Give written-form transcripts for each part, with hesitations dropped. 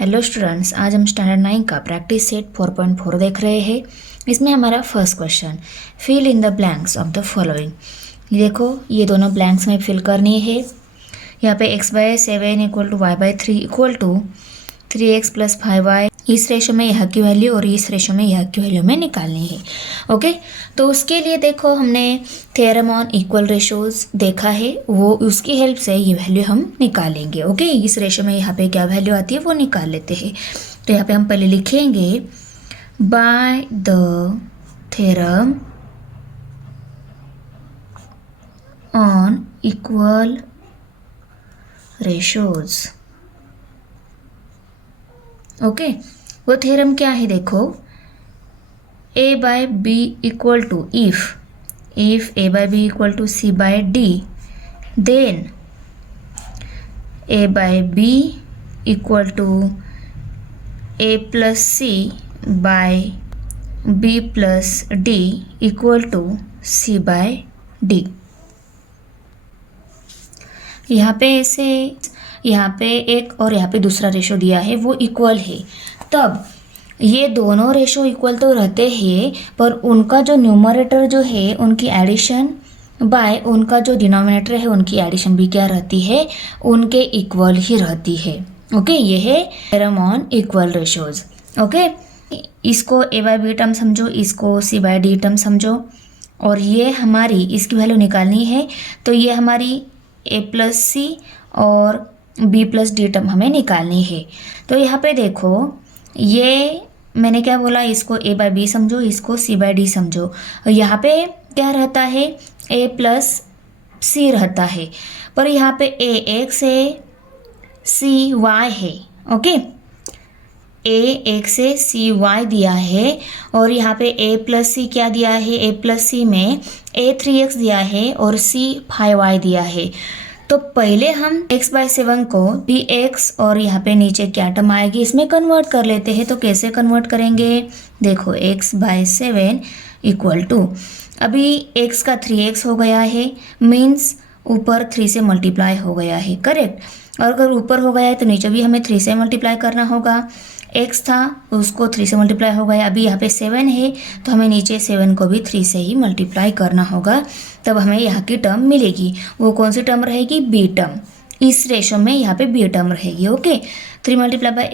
Hello students, आज हम standard 9 का प्रैक्टिस सेट 4.4 देख रहे हैं। इसमें हमारा first question, fill in the blanks of the following. देखो, ये दोनों ब्लैंक्स में फिल करनी है। यहाँ पे x/7 = y/3 = 3x + 5y। इस रेशो में यह की वैल्यू और इस रेशो में यह की वैल्यू में निकालनी है। ओके, तो उसके लिए देखो, हमने थ्योरम ऑन इक्वल रेशोज देखा है, वो उसकी हेल्प से ये वैल्यू हम निकालेंगे। ओके, इस रेशो में यहाँ पे क्या वैल्यू आती है वो निकाल लेते हैं। तो यहाँ पे हम पहले लिखेंगे by the theorem on equal ratios. Okay, वो थ्योरम क्या है देखो, a/b = if a/b = c/d, then a/b = a + c/b + d = c/d। यहाँ पे ऐसे, यहाँ पे एक और यहाँ पे दूसरा रेशो दिया है, वो इक्वल है। तब ये दोनों रेशो इक्वल तो रहते हैं, पर उनका जो न्यूमरेटर जो है उनकी एडिशन बाय उनका जो डिनोमिनेटर है उनकी एडिशन भी क्या रहती है, उनके इक्वल ही रहती है। ओके, ये है theorem on equal ratios. Okay, इसको a/b टर्म समझो, इसको c/d टर्म समझो, और ये हमारी इसकी वैल्यू निकालनी है। तो ये हमारी a + c और b + d टर्म हमें निकालनी है। तो यहाँ पे देखो, ये मैंने क्या बोला, इसको a/b समझो, इसको c/d समझो। यहाँ पे क्या रहता है, a + c रहता है, पर यहाँ पे a x है, c y है। ओके, a x से c y दिया है, और यहाँ पे a + c क्या दिया है, a + c में a 3x दिया है और c 5y दिया है। तो पहले हम x/7 को dx और यहाँ पे नीचे क्या टर्म आएगी इसमें कन्वर्ट कर लेते हैं। तो कैसे कन्वर्ट करेंगे, देखो x/7 = अभी x का 3x हो गया है, मीन्स ऊपर 3 से मल्टीप्लाई हो गया है, करेक्ट। और अगर ऊपर हो गया है तो नीचे भी हमें 3 से मल्टीप्लाई करना होगा। x था उसको 3 से मल्टीप्लाई हो गया, अभी यहाँ पे 7 है तो हमें नीचे 7 को भी 3 से ही मल्टीप्लाई करना होगा, तब हमें यहाँ की टर्म मिलेगी। वो कौन सी टर्म रहेगी, b टर्म। इस रेशो में यहाँ पे b टर्म रहेगी। ओके, 3 ×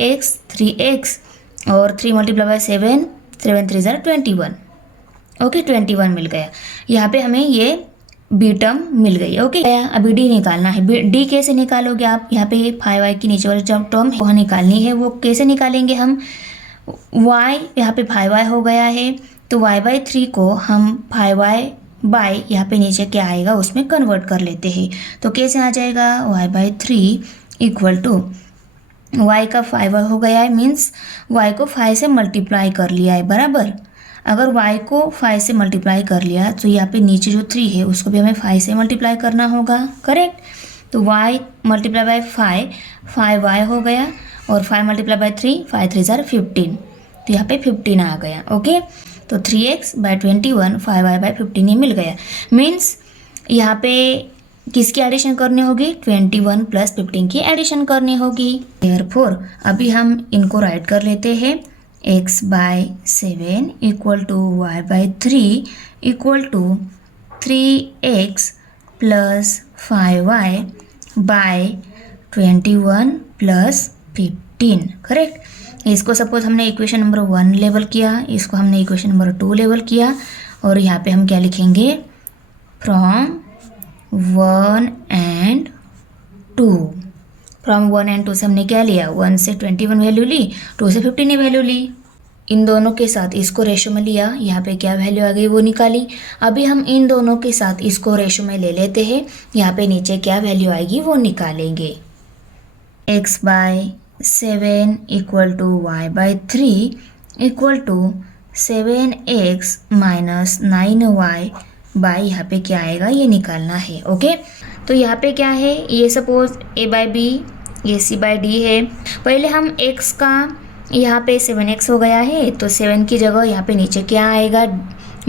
x 3x और 3 × 7 7 3 = 21। ओके, 21 मिल गया। यहाँ पे हमें ये b टर्म मिल गई। ओके, अभी d निकालना है। d कैसे निकालोगे आप, यहाँ पे 5y की नीचे वाली जो टर्म है वहाँ निकालनी है। वो कैसे निकालेंगे हम, y यहाँ पे 5y हो गया है, तो y/3 को हम 5y बाय यहाँ पे नीचे क्या आएगा उसमें कन्वर्ट कर लेते हैं। तो कैसे आ जाएगा, y/3 = y का 5 हो गया है, मीन्स y को 5 से मल्टीप्लाई कर लिया है, बराबर। अगर y को 5 से मल्टीप्लाई कर लिया तो यहाँ पे नीचे जो 3 है उसको भी हमें 5 से मल्टीप्लाई करना होगा, करेक्ट। तो y × 5 5y हो गया, और 5 × 3 5 3 = 15। तो यहाँ पे 15 आ गया। ओके, तो 3x/21 5y/15 ये मिल गया। मीन्स यहाँ पे किसकी एडिशन करनी होगी, 21 + 15 की एडिशन करनी होगी। देयरफॉर अभी हम इनको राइट कर लेते हैं, x/7 = y/3 = 3x + 5y/21 + 15, correct. इसको सपोज हमने इक्वेशन नंबर 1 लेवल किया, इसको हमने इक्वेशन नंबर 2 लेवल किया, और यहाँ पे हम क्या लिखेंगे, फ्रॉम 1 and 2। फ्रॉम 1 and 2 से हमने क्या लिया, 1 से 21 वैल्यू ली, 2 से 15 वैल्यू ली। इन दोनों के साथ इसको रेशो में लिया, यहाँ पे क्या वैल्यू आ गई वो निकाली। अभी हम इन दोनों के साथ इसको रेशो में ले लेते हैं, यहाँ पे नीचे क्या वैल्यू आएगी वो निकालेंगे। x/7 = y/3 = 7x - 9y bye यहाँ पे क्या आएगा ये निकालना है। ओके, तो यहाँ पे क्या है, ये सपोज a/b ये c/d है। पहले हम x का यहाँ पे 7x हो गया है, तो 7 की जगह यहाँ पे नीचे क्या आएगा,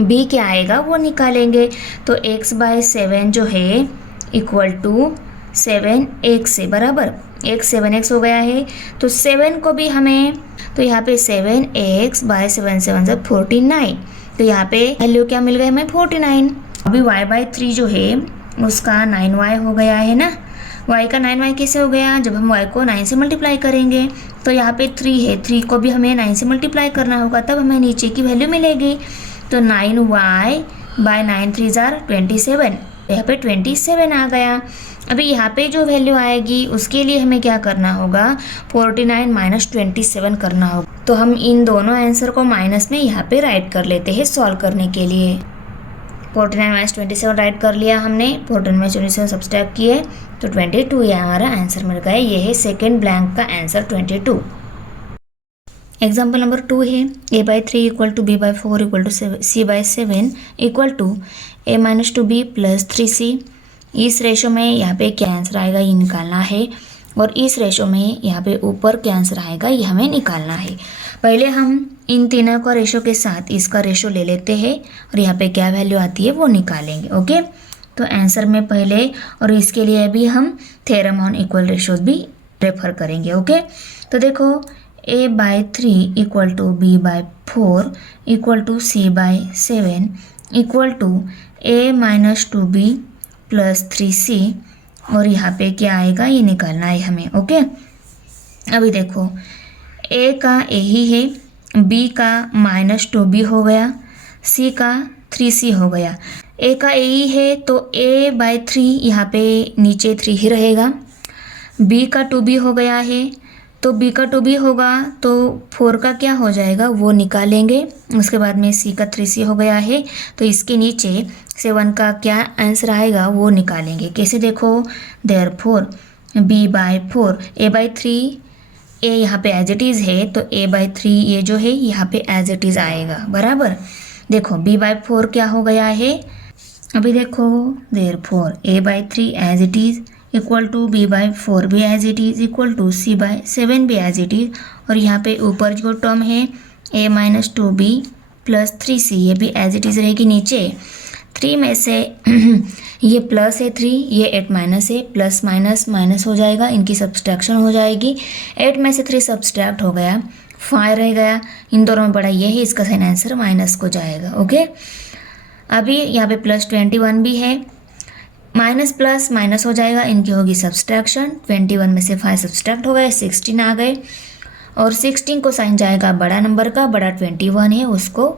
b क्या आएगा वो निकालेंगे। तो x/7 जो है = 7x है, बराबर। x 7x हो गया है, तो 7 को भी हमें, तो यहाँ पे 7x बाय 7 7 से 49, तो यहाँ पे वैल्यू क्या मिल गई हमें 49। अभी y/3 जो है उसका 9y हो गया है ना। y का 9y कैसे हो गया, जब हम y को 9 से मल्टीप्लाई करेंगे, तो यहाँ पे 3 है, 3 को भी हमें 9 से मल्टीप्लाई करना होगा, तब हमें नीचे की वैल्यू मिलेगी। तो 9y बाय 9 3 जार 27, यहाँ पे 27 आ गया। अभी यहाँ पे जो वैल्यू आएगी उसके लिए हमें क्या करना होगा, 49 माइनस 27 करना होगा। तो हम इन दोनों आंसर को माइनस में यहाँ पे राइट कर लेते हैं सॉल्व करने के लिए। 49 माइनस 27 राइट कर लिया हमने, 49 माइनस 27 सब्सट्रैक्ट किए तो 22 ये हमारा आंसर मिल गया। ये है सेकेंड ब्लैंक का आंसर 22। एग्जाम्पल नंबर 2 है a/3 equal to b/4 equal to c/7 equal to a minus 2b plus 3c। इस रेशो में यहाँ पे क्या आंसर आएगा ये निकालना है, और इस रेशो में यहाँ पे ऊपर क्या आंसर आएगा ये हमें निकालना है। पहले हम इन तीनों का रेशो के साथ इसका रेशो ले लेते हैं और यहाँ पे क्या वैल्यू आती है वो निकालेंगे। ओके, तो आंसर में पहले और इसके लिए भी हम थ्योरम ऑन इक्वल रेशोज भी रेफर करेंगे। ओके, तो देखो a/3 equal to b/4 equal to c/7 equal to a minus 2b plus 3c, और यहाँ पे क्या आएगा ये निकालना है हमें। ओके, अभी देखो a का a ही है, b का माइनस 2b हो गया, c का 3c हो गया। a का a ही है तो a/3 यहाँ पे नीचे 3 ही रहेगा। b का 2b हो गया है तो b का 2b होगा तो 4 का क्या हो जाएगा वो निकालेंगे। उसके बाद में c का 3c हो गया है तो इसके नीचे 7 का क्या आंसर आएगा वो निकालेंगे। कैसे देखो, देयरफॉर b/4 a/3, a यहाँ पे एज इट इज़ है तो a/3 ये जो है यहाँ पे एज इट इज़ आएगा बराबर। देखो b/4 क्या हो गया है, अभी देखो therefore a/3 as it is equal to b/4 भी as it is equal to c/7 भी एज इट इज़, और यहाँ पे ऊपर जो टर्म है a minus 2b plus 3c ये भी एज इट इज़ रहेगी। नीचे 3 में से ये प्लस है 3, ये 8 माइनस है, प्लस माइनस माइनस हो जाएगा, इनकी सब्सट्रैक्शन हो जाएगी। 8 में से 3 सब्सट्रैक्ट हो गया, 5 रह गया। इन दोनों में बड़ा ये है, इसका सही आंसर माइनस को जाएगा। ओके, अभी यहाँ पे प्लस 21 भी है, माइनस प्लस माइनस हो जाएगा, इनकी होगी सब्सट्रैक्शन। 21 में से 5 सब्सट्रैक्ट हो गए, 16 आ गए, और 16 को साइन जाएगा बड़ा नंबर का, बड़ा 21 है उसको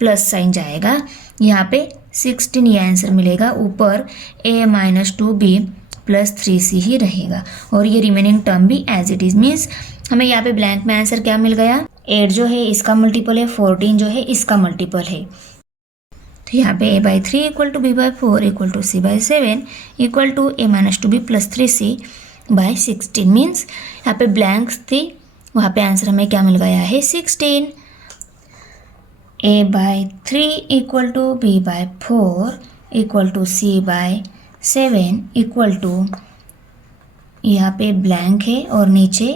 प्लस साइन जाएगा। यहाँ पे 16 ये आंसर मिलेगा। ऊपर a minus 2b plus 3c ही रहेगा, और ये रिमेनिंग टर्म भी एज इट इज़। मीन्स हमें यहाँ पे ब्लैंक में आंसर क्या मिल गया, 8 जो है इसका मल्टीपल है, 14 जो है इसका मल्टीपल है। तो यहाँ पे a/3 equal to b/4 equal to c/7 equal to a minus 2b plus 3c by 16 means यहाँ पे ब्लैंक्स थी, वहाँ पे आंसर हमें क्या मिल गया है 16। a/3 equal to b/4 equal to c/7 equal to यहाँ पे ब्लैंक है और नीचे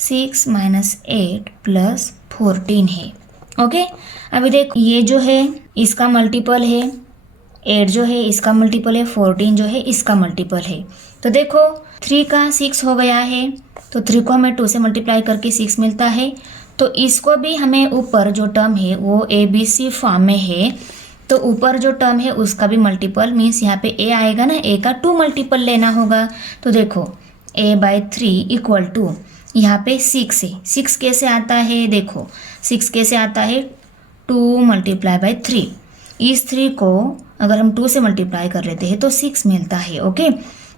6 माइनस 8 प्लस 14 है। ओके, अभी देख ये जो है इसका मल्टीपल है, 8 जो है इसका मल्टीपल है, 14 जो है इसका मल्टीपल है। तो देखो 3 का 6 हो गया है, तो 3 को हमें 2 से मल्टीप्लाई करके 6 मिलता है। तो इसको भी हमें ऊपर जो टर्म है वो ABC फॉर्म में है, तो ऊपर जो टर्म है उसका भी मल्टीपल मीन्स यहाँ पे a आएगा ना, a का 2 मल्टीपल लेना होगा। तो देखो a/3 इक्वल टू यहाँ पे 6 है, 6 कैसे आता है, देखो 6 कैसे आता है 2 मल्टीप्लाई बाई 3। इस 3 को अगर हम 2 से मल्टीप्लाई कर लेते हैं तो 6 मिलता है। ओके,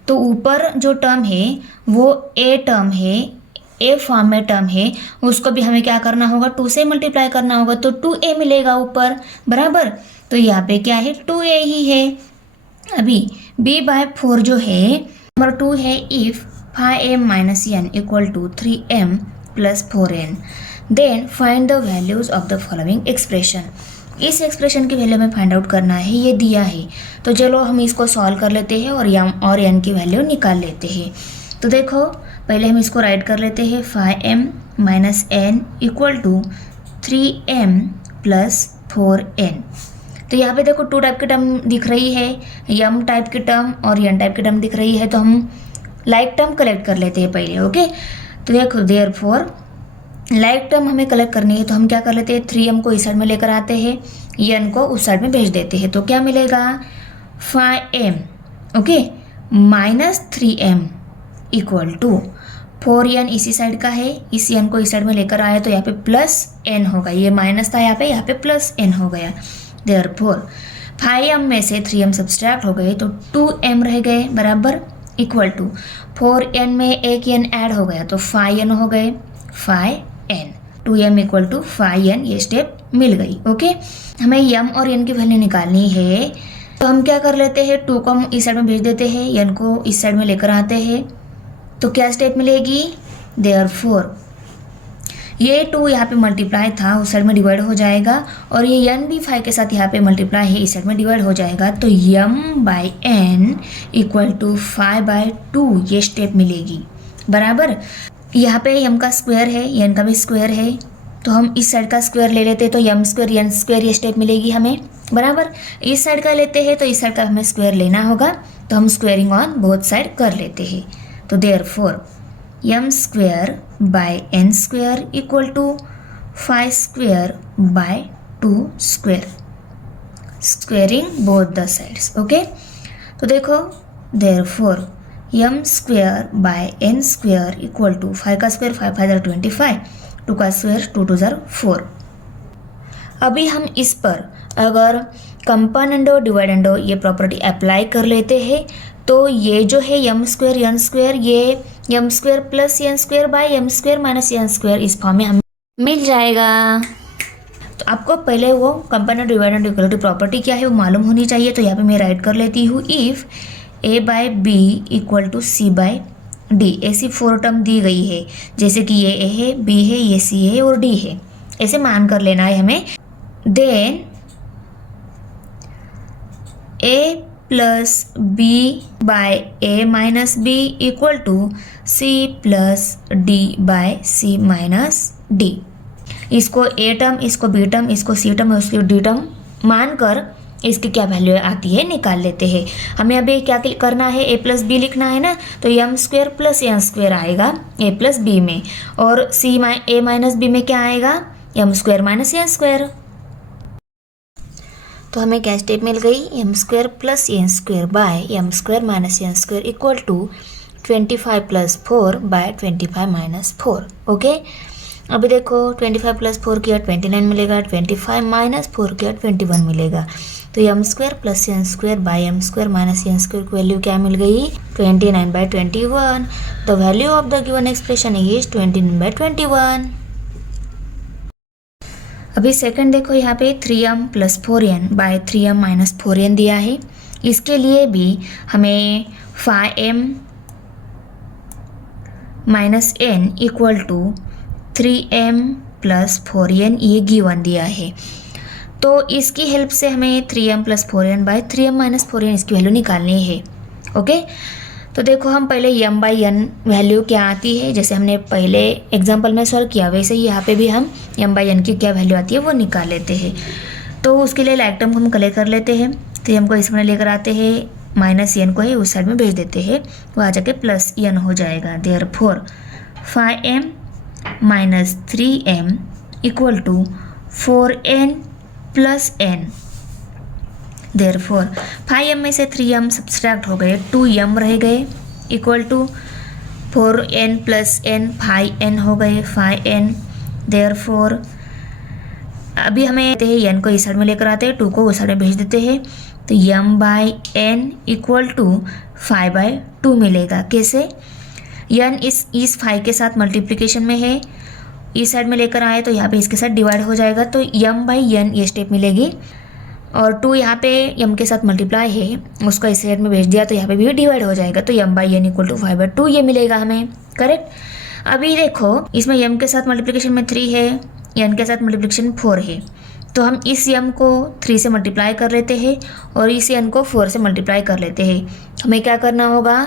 तो ऊपर जो टर्म है वो a टर्म है, a फॉर्म में टर्म है, उसको भी हमें क्या करना होगा 2 से मल्टीप्लाई करना होगा, तो 2a मिलेगा ऊपर बराबर। तो यहाँ पे क्या है 2a ही है। अभी b/4 जो है नंबर 2 है, if 5m minus n equal to 3m plus 4n then find the values of the following expression. इस एक्सप्रेशन की वैल्यू हमें फाइंड आउट करना है, ये दिया है। तो चलो हम इसको सॉल्व कर लेते हैं और m और n की वैल्यू निकाल लेते हैं। तो देखो पहले हम इसको राइट कर लेते हैं, 5m minus n equal to 3m plus 4n। तो यहाँ पे देखो 2 टाइप की टर्म दिख रही है, m टाइप की टर्म और n टाइप की टर्म दिख रही है। तो हम लाइक टर्म कलेक्ट कर लेते हैं पहले, ओके। तो देखो देयरफॉर लाइक टर्म हमें कलेक्ट करनी है, तो हम क्या कर लेते हैं, 3m को इस साइड में लेकर आते हैं, n को उस साइड में भेज देते हैं, तो क्या मिलेगा 5m, okay, minus 3m equal to 4n इसी साइड का है, इस n को इस साइड में लेकर आए तो यहाँ पे प्लस n होगा, ये माइनस था यहाँ पे प्लस n हो गया। देयरफॉर 5m में से 3m सब्सट्रैक्ट हो गए तो 2m रह गए बराबर इक्वल टू 4n में एक n ऐड हो गया तो 5n हो गए, 5n 2m equal to 5n, ये स्टेप मिल गई, ओके। हमें m और n की वैल्यू निकालनी है, तो हम क्या कर लेते हैं, 2 को हम इस साइड में भेज देते हैं, n को इस साइड में लेकर आते हैं, तो क्या स्टेप मिलेगी, देयरफॉर ये 2 यहाँ पे मल्टीप्लाई था उस साइड में डिवाइड हो जाएगा, और ये n भी 5 के साथ यहाँ पे मल्टीप्लाई है इस साइड में डिवाइड हो जाएगा, तो m by n equal to 5/2 ये स्टेप मिलेगी बराबर। यहाँ पे m का स्क्वायर है, n का भी स्क्वायर है, तो हम इस साइड का स्क्वायर ले लेते हैं तो m स्क्वायर n स्क्वायर ये स्टेप मिलेगी हमें बराबर। इस साइड का लेते हैं तो इस साइड का हमें स्क्वायर लेना होगा, तो हम स्क्वायरिंग ऑन बोथ साइड कर लेते हैं, तो therefore m square by n square equal to 5 square by 2 square, squaring both the sides, okay. तो देखो therefore m square by n square equal to 5 का स्क्वायर 5 5 25, 2 का स्क्वायर 2 2 4। अभी हम इस पर अगर कंपाउंड डिवाइडेंडो ये प्रॉपर्टी अप्लाई कर लेते हैं तो ये जो है m स्क्वायर n स्क्वायर, ये m square plus n square by m square minus n square इस फॉर्म में हमें मिल जाएगा। तो आपको पहले वो कंपाउंड डिवाइडेंड इक्वलिटी प्रॉपर्टी क्या है वो मालूम होनी चाहिए, तो यहाँ पे मैं राइट कर लेती हूँ, if a by b equal to c by d, ऐसी 4 टर्म दी गई है, जैसे कि ये a है, b है, ये c है और d है, ऐसे मान कर लेना है हमें। Then a plus b by a minus b equal to c plus d by c minus d, इसको a टर्म, इसको b टर्म, इसको c टर्म और इसको d टर्म मानकर इसकी क्या वैल्यू आती है निकाल लेते हैं। हमें अभी क्या करना है, a प्लस बी लिखना है ना, तो m square plus n square आएगा a प्लस बी में, और a माइनस बी में क्या आएगा, m square minus n square. तो हमें क्या स्टेप मिल गई, m square plus n square by m square minus n square equal to 25 plus 4 by 25 minus 4, okay. अभी देखो 25 प्लस 4 किया 29 मिलेगा, 25 माइनस 4 किया 21 मिलेगा, तो m square plus n square by m square minus n square की वैल्यू क्या मिल गई, 29/21। The value of the given expression is 29/21। अभी सेकंड देखो, यहाँ पे 3m plus 4n by 3m minus 4n दिया है, इसके लिए भी हमें 5m minus n equal to 3m plus 4n ये गिवन दिया है, तो इसकी हेल्प से हमें 3m plus 4n by 3m minus 4n इसकी वैल्यू निकालनी है, ओके। तो देखो हम पहले m बाई n वैल्यू क्या आती है, जैसे हमने पहले एग्जांपल में सॉल्व किया वैसे ही यहाँ पे भी हम m बाई n की क्या वैल्यू आती है वो निकाल लेते हैं। तो उसके लिए लाइक टर्म हम कलेक्ट कर लेते हैं, 3m को इसमें लेकर आते हैं, माइनस n को ही उस साइड में भेज देते हैं, वो आ जाके प्लस n हो जाएगा। Therefore 5m minus 3m equal to 4n plus n। Therefore 5m में से 3m सब्सट्रैक्ट हो गए, 2m रह गए equal to 4n plus n 5n हो गए 5n। देयरफॉर अभी हमें n को इस साइड में लेकर आते हैं, 2 को उस साइड में भेज देते हैं, तो m by n equal to 5/2 मिलेगा। कैसे, n इस 5 के साथ मल्टीप्लिकेशन में है, इस साइड में लेकर आए तो यहाँ पे इसके साथ डिवाइड हो जाएगा, तो m बाई n ये स्टेप मिलेगी, और 2 यहाँ पे m के साथ मल्टीप्लाई है, उसको इस साइड में भेज दिया तो यहाँ पे भी डिवाइड हो जाएगा, तो m by n equal to 5/2 ये मिलेगा हमें, करेक्ट। अभी देखो इसमें m के साथ मल्टीप्लिकेशन में 3 है, n के साथ मल्टीप्लिकेशन 4 है, तो हम इस m को 3 से मल्टीप्लाई कर लेते हैं और इस n को 4 से मल्टीप्लाई कर लेते हैं। हमें क्या करना होगा,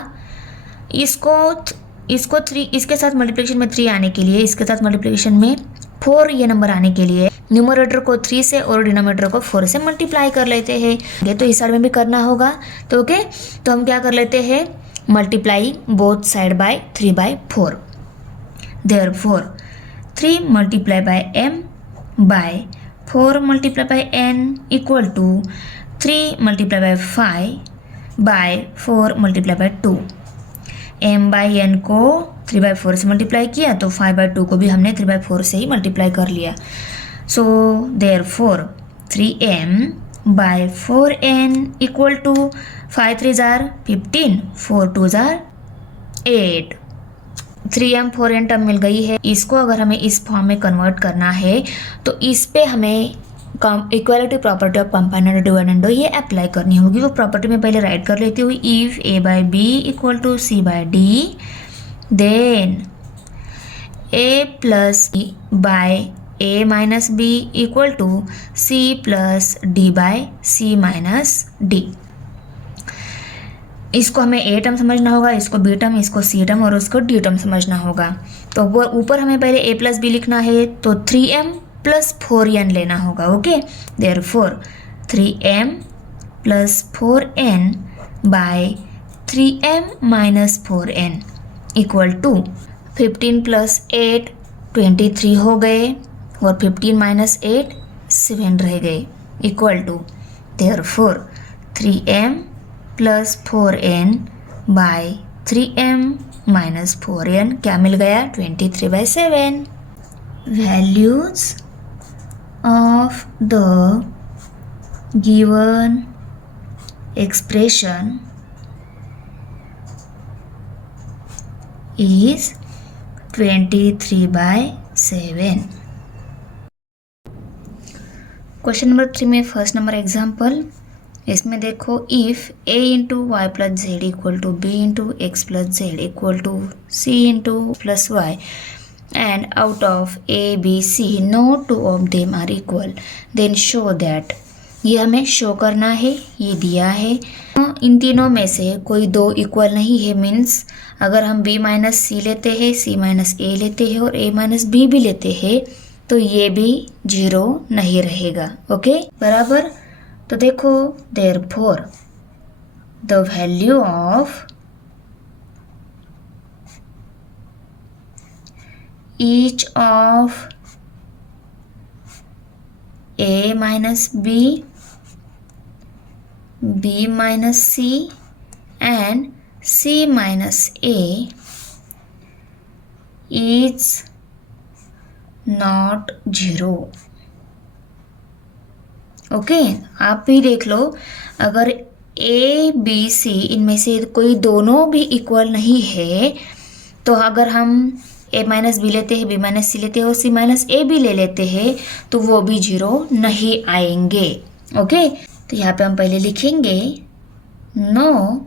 इसको 3 इसके साथ मल्टीप्लिकेशन में 3 आने के लिए, इसके साथ मल्टीप्लिकेशन में 4 ये नंबर आने के लिए न्यूमरेटर को 3 से और डिनोमिनेटर को 4 से मल्टीप्लाई कर लेते हैं। तो इस साइड में भी करना होगा, तो ओके। तो हम क्या कर लेते हैं, multiplying both side by 3/4. Therefore 3 multiplied by m by 4 multiplied by n equal to 3 multiplied by 5 by 4 multiplied by 2. m by n को 3/4 से मल्टीप्लाई किया तो 5/2 को भी हमने 3/4 से ही मल्टीप्लाई कर लिया. So therefore 3m by 4n equal to 5 3 जार 15, 4 2 जार 8. 3m 4n टर्म मिल गई है. इसको अगर हमें इस फॉर्म में कन्वर्ट करना है तो इस पे हमें इक्वालिटी प्रॉपर्टी ऑफ कंपाउंड डिवाइडेंडो ये अप्लाई करनी होगी. वो प्रॉपर्टी में पहले राइट कर लेती हुई if a by B equal to C by D then a plus by a minus B equal to c plus D by c minus D. इसको हमें a टर्म समझना होगा, इसको b टर्म, इसको c टर्म और उसको d term समझना होगा. तो वो ऊपर हमें पहले a प्लस बी लिखना है तो 3m प्लस 4n लेना होगा. Okay, therefore 3m plus 4n by 3m minus 4n equal to 15 plus 8 23 हो गए और 15 माइनस 8 7 रह गए equal to therefore 3m plus 4n by 3m minus 4n क्या मिल गया 23/7. Values of the given expression is 23/7. Question number 3 में first number example. इसमें देखो if a into Y plus Z equal to B into X plus Z equal to C into plus Y and out of a b c no two of them are equal then show that. ये हमें show करना है, ये दिया है. इन तीनों में से कोई दो इक्वल नहीं है मीन्स अगर हम b माइनस सी लेते हैं, c माइनस a लेते हैं और a माइनस b भी लेते हैं तो ये भी 0 नहीं रहेगा. ओके बराबर. तो देखो therefore the value of each of a minus b, b minus c and c minus a is not 0. Okay, आप भी देख लो अगर a b c इनमें से कोई दोनों भी इक्वल नहीं है तो अगर हम a माइनस बी लेते हैं, b माइनस सी लेते हैं और c माइनस a भी ले लेते हैं तो वो भी 0 नहीं आएंगे. ओके, तो यहाँ पे हम पहले लिखेंगे no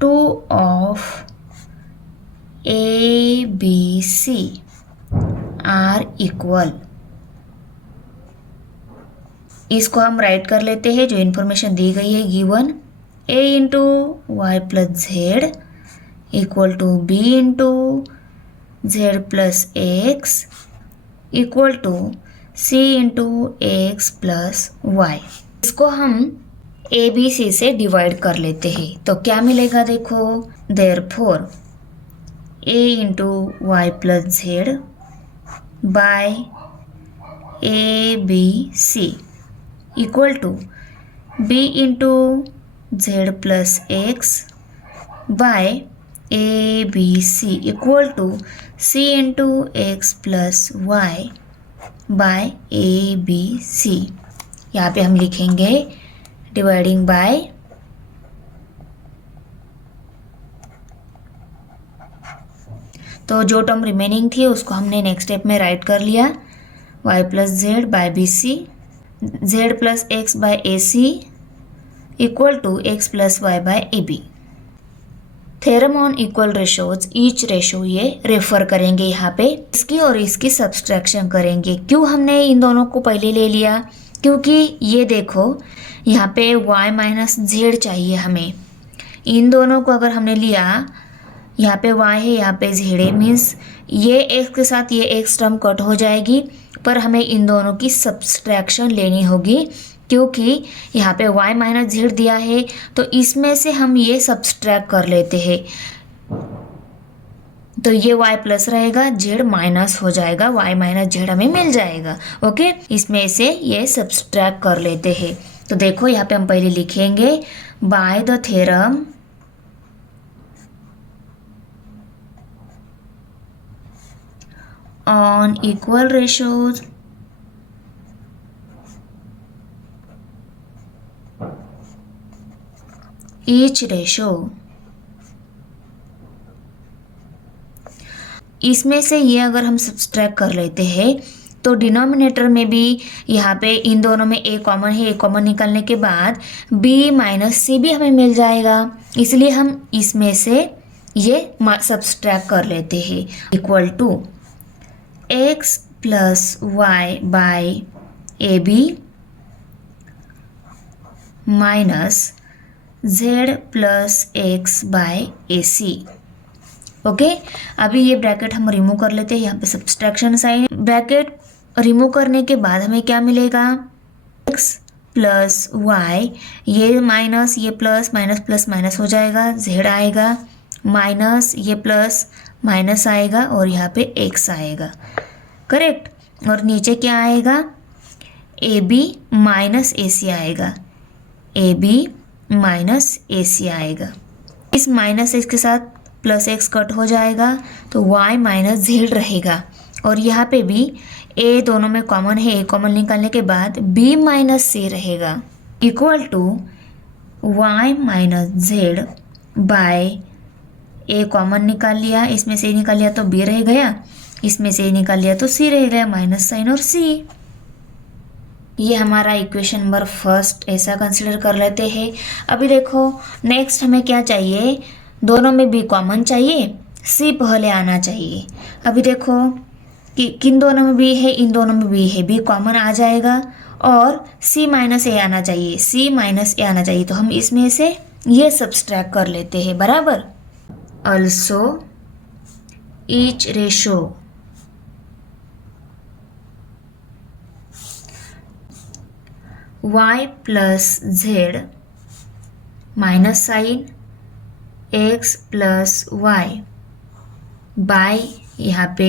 two of a b c are equal. इसको हम राइट कर लेते हैं जो इन्फॉर्मेशन दी गई है given a into Y plus Z equal to B into Z plus X equal to C into X plus Y. इसको हम ए बी सी से डिवाइड कर लेते हैं तो क्या मिलेगा देखो therefore a into Y plus Z by A B C equal to B into Z plus X by A B C equal to C into X plus Y by A B C. यहाँ पे हम लिखेंगे dividing by तो जो term remaining थी उसको हमने next step में राइट कर लिया Y plus Z by B C Z plus X by A C equal to X plus Y by A B. Theorem on equal ratios each ratio ये refer करेंगे यहाँ पे इसकी और इसकी सब्सट्रैक्शन करेंगे. क्यों हमने इन दोनों को पहले ले लिया क्योंकि ये देखो यहाँ पे y माइनस जेड चाहिए हमें. इन दोनों को अगर हमने लिया यहाँ पे y है यहाँ पे z है मीन्स ये x के साथ ये x टर्म कट हो जाएगी पर हमें इन दोनों की सब्सट्रैक्शन लेनी होगी क्योंकि यहाँ पे y माइनस जेड दिया है, तो इसमें से हम ये सब्सट्रैक्ट कर लेते हैं। तो ये y प्लस रहेगा, z माइनस हो जाएगा, y माइनस जेड हमें मिल जाएगा। ओके, इसमें से ये सब्सट्रैक्ट कर लेते हैं। तो देखो यहाँ पे हम पहले लिखेंगे by the theorem on equal ratios each ratio, इसमें से ये अगर हम सब्सट्रैक्ट कर लेते हैं तो डिनोमिनेटर में भी यहाँ पे इन दोनों में a कॉमन है, a कॉमन निकालने के बाद b माइनस c भी हमें मिल जाएगा, इसलिए हम इसमें से ये सब्सट्रैक्ट कर लेते हैं। Equal to x plus Y by A B minus z plus X by A C. Okay, अभी ये ब्रैकेट हम रिमूव कर लेते हैं, यहाँ पे सब्सट्रैक्शन साइन। ब्रैकेट रिमूव करने के बाद हमें क्या मिलेगा, x प्लस वाई, ये माइनस ये प्लस, माइनस प्लस माइनस हो जाएगा, z आएगा, माइनस ये प्लस माइनस आएगा और यहाँ पे x आएगा, करेक्ट। और नीचे क्या आएगा, ए बी माइनस ए सी आएगा, ए बी माइनस ए सी आएगा। इस माइनस एक्स के साथ प्लस एक्स कट हो जाएगा तो y माइनस जेड रहेगा, और यहाँ पे भी a दोनों में कॉमन है, a कॉमन निकालने के बाद b माइनस सी रहेगा, equal to y minus Z by a common निकाल लिया, इसमें से निकाल लिया तो b रह गया, इसमें से निकाल लिया तो c रह गया, माइनस साइन और c। ये हमारा इक्वेशन नंबर फर्स्ट ऐसा कंसिडर कर लेते हैं। अभी देखो नेक्स्ट हमें क्या चाहिए, दोनों में b कॉमन चाहिए, c पहले आना चाहिए। अभी देखो कि किन दोनों में b है, इन दोनों में b है, b कॉमन आ जाएगा और c माइनस ए आना चाहिए, c माइनस ए आना चाहिए, तो हम इसमें से ये सब्सट्रैक्ट कर लेते हैं, बराबर। Also each ratio y plus Z minus sign x plus Y by यहाँ पे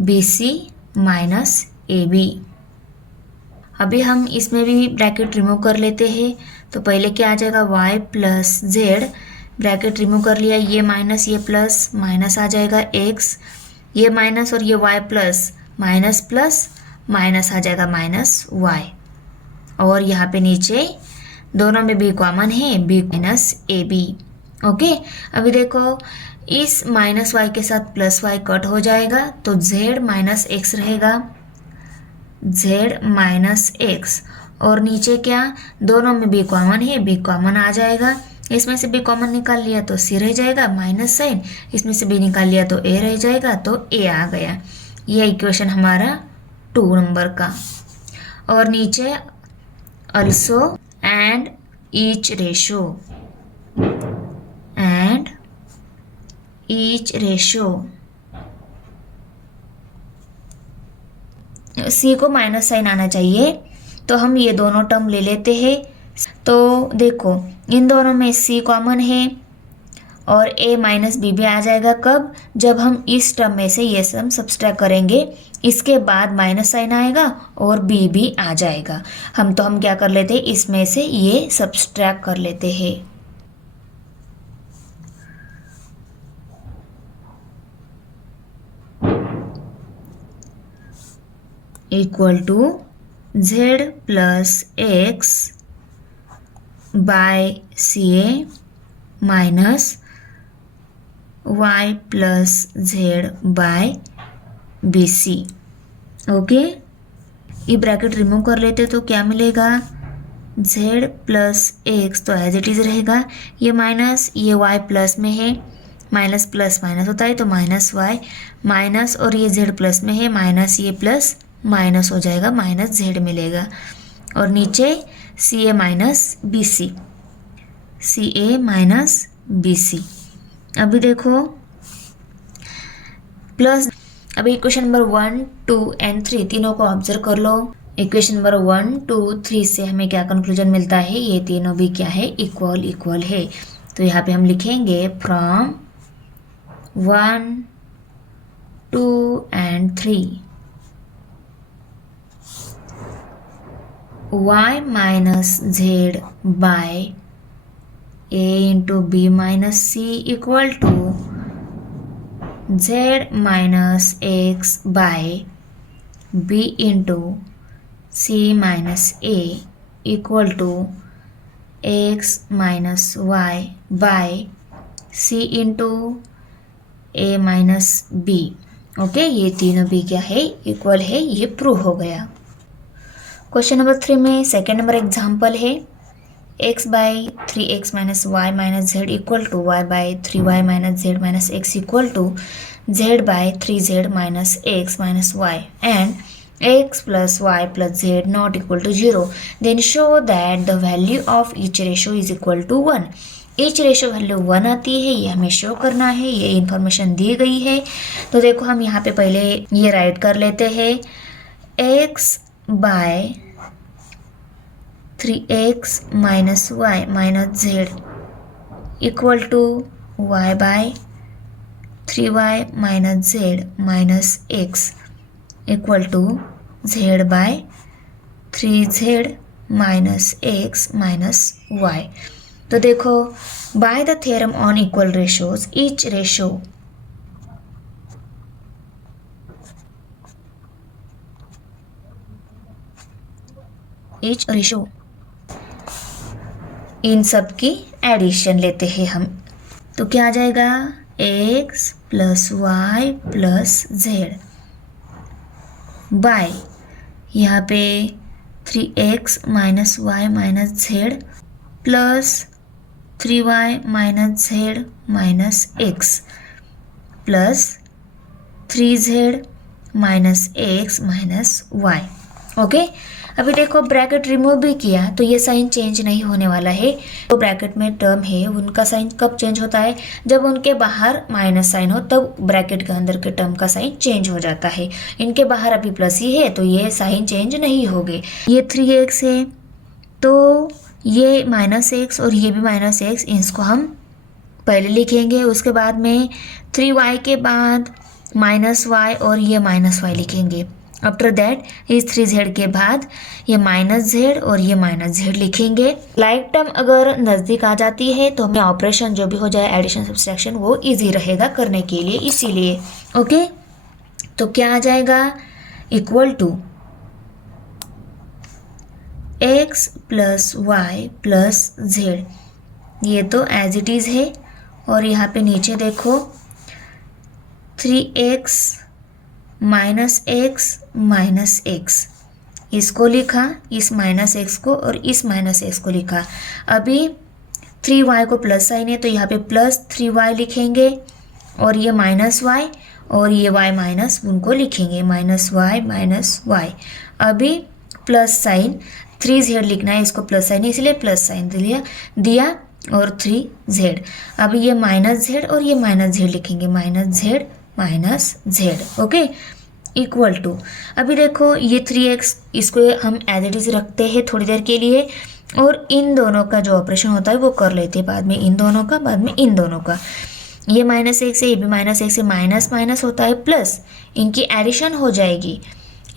B C minus A B. अभी हम इसमें भी ब्रैकेट रिमूव कर लेते हैं, तो पहले क्या आ जाएगा, y plus Z, bracket remove कर लिया, ये माइनस ये प्लस, माइनस आ जाएगा x, ये माइनस और ये y plus, minus plus minus आ जाएगा माइनस y, और यहाँ पे नीचे दोनों में b कॉमन है, b minus A B. Okay, अभी देखो इस माइनस वाई के साथ प्लस वाई कट हो जाएगा तो z माइनस एक्स रहेगा, z माइनस एक्स, और नीचे क्या, दोनों में b कॉमन है, b कॉमन आ जाएगा, इसमें से b कॉमन निकाल लिया तो c रह जाएगा, माइनस साइन, इसमें से b निकाल लिया तो a रह जाएगा, तो a आ गया। यह इक्वेशन हमारा 2 नंबर का। और नीचे also and each ratio, and each ratio, C को माइनस साइन आना चाहिए, तो हम ये दोनों टर्म ले लेते हैं। तो देखो इन दोनों में सी कॉमन है और a माइनस बी भी आ जाएगा, कब, जब हम इस टर्म में से ये सम सब्सट्रैक्ट करेंगे, इसके बाद माइनस साइन आएगा और b भी आ जाएगा। हम क्या कर लेते हैं, इसमें से ये सब्सट्रैक्ट कर लेते हैं। Equal to z plus X by C A minus y plus Z by B C. Okay, ये ब्रैकेट रिमूव कर लेते तो क्या मिलेगा, z प्लस एक्स तो एज इट इज़ रहेगा, ये माइनस ये y प्लस में है, माइनस प्लस माइनस होता है तो माइनस y, माइनस और ये z प्लस में है, माइनस ये प्लस माइनस हो जाएगा, माइनस z मिलेगा, और नीचे सी A minus B C, C A minus B C. अभी देखो प्लस, अभी इक्वेशन नंबर 1, 2 एंड 3 तीनों को ऑब्जर्व कर लो। इक्वेशन नंबर 1, 2, 3 से हमें क्या कंक्लूजन मिलता है, ये तीनों भी क्या है, इक्वल है। तो यहाँ पे हम लिखेंगे from 1, 2 and 3 y minus z by a into b minus c equal to z minus x by b into c minus a equal to x minus y by c into a minus b। Okay, ये तीनों भी क्या है, equal है, ये prove हो गया। Question number 3 में सेकेंड नंबर एग्जाम्पल है x by 3x minus Y minus Z equal to y by 3y minus Z minus X equal to z by 3z minus X minus Y and x plus y plus z not equal to 0, then show that the value of each ratio is equal to 1। each ratio value 1 आती है, ये हमें show करना है, ये information दी गई है। तो देखो हम यहाँ पे पहले ये राइट कर लेते हैं, x by 3x minus Y minus Z equal to y by 3y minus Z minus X equal to z by 3z minus X minus Y. तो देखो by the theorem on equal ratios each ratio इन सब की addition लेते हैं हम, तो क्या आ जाएगा, x plus Y plus Z by यहाँ पे 3x minus Y minus Z plus 3y minus Z minus x plus 3z minus X minus Y. Okay, अभी देखो ब्रैकेट रिमूव भी किया तो ये साइन चेंज नहीं होने वाला है। तो ब्रैकेट में टर्म है उनका साइन कब चेंज होता है, जब उनके बाहर माइनस साइन हो तब ब्रैकेट के अंदर के टर्म का साइन चेंज हो जाता है। इनके बाहर अभी प्लस ही है तो ये साइन चेंज नहीं होंगे। ये 3x है तो ये माइनस एक्स और ये भी माइनस एक्स, इसको हम पहले लिखेंगे, उसके बाद में 3y के बाद माइनस वाई और ये माइनस वाई लिखेंगे। आफ्टर दैट इस 3z के बाद ये माइनस जेड और ये माइनस जेड लिखेंगे। लाइक टर्म अगर नज़दीक आ जाती है तो हमें ऑपरेशन जो भी हो जाए एडिशन सब्सट्रैक्शन वो इजी रहेगा करने के लिए, इसीलिए। ओके, तो क्या आ जाएगा, equal to x plus Y plus Z, ये तो एज इट इज़ है। और यहाँ पे नीचे देखो 3x minus X minus x, इसको लिखा, इस माइनस एक्स को और इस माइनस एक्स को लिखा। अभी 3y को प्लस साइन है तो यहाँ पे प्लस 3y लिखेंगे और ये माइनस y और ये y माइनस उनको लिखेंगे, माइनस y माइनस y। अभी प्लस साइन 3z लिखना है, इसको प्लस साइन है इसलिए प्लस साइन दिया और 3z। अभी ये माइनस z और ये माइनस z लिखेंगे, minus z minus Z. Okay, equal to, अभी देखो ये 3x इसको हम एज इट इज़ रखते हैं थोड़ी देर के लिए और इन दोनों का जो ऑपरेशन होता है वो कर लेते हैं, बाद में इन दोनों का, बाद में इन दोनों का। ये माइनस एक से ये भी माइनस एक से माइनस माइनस होता है प्लस, इनकी एडिशन हो जाएगी,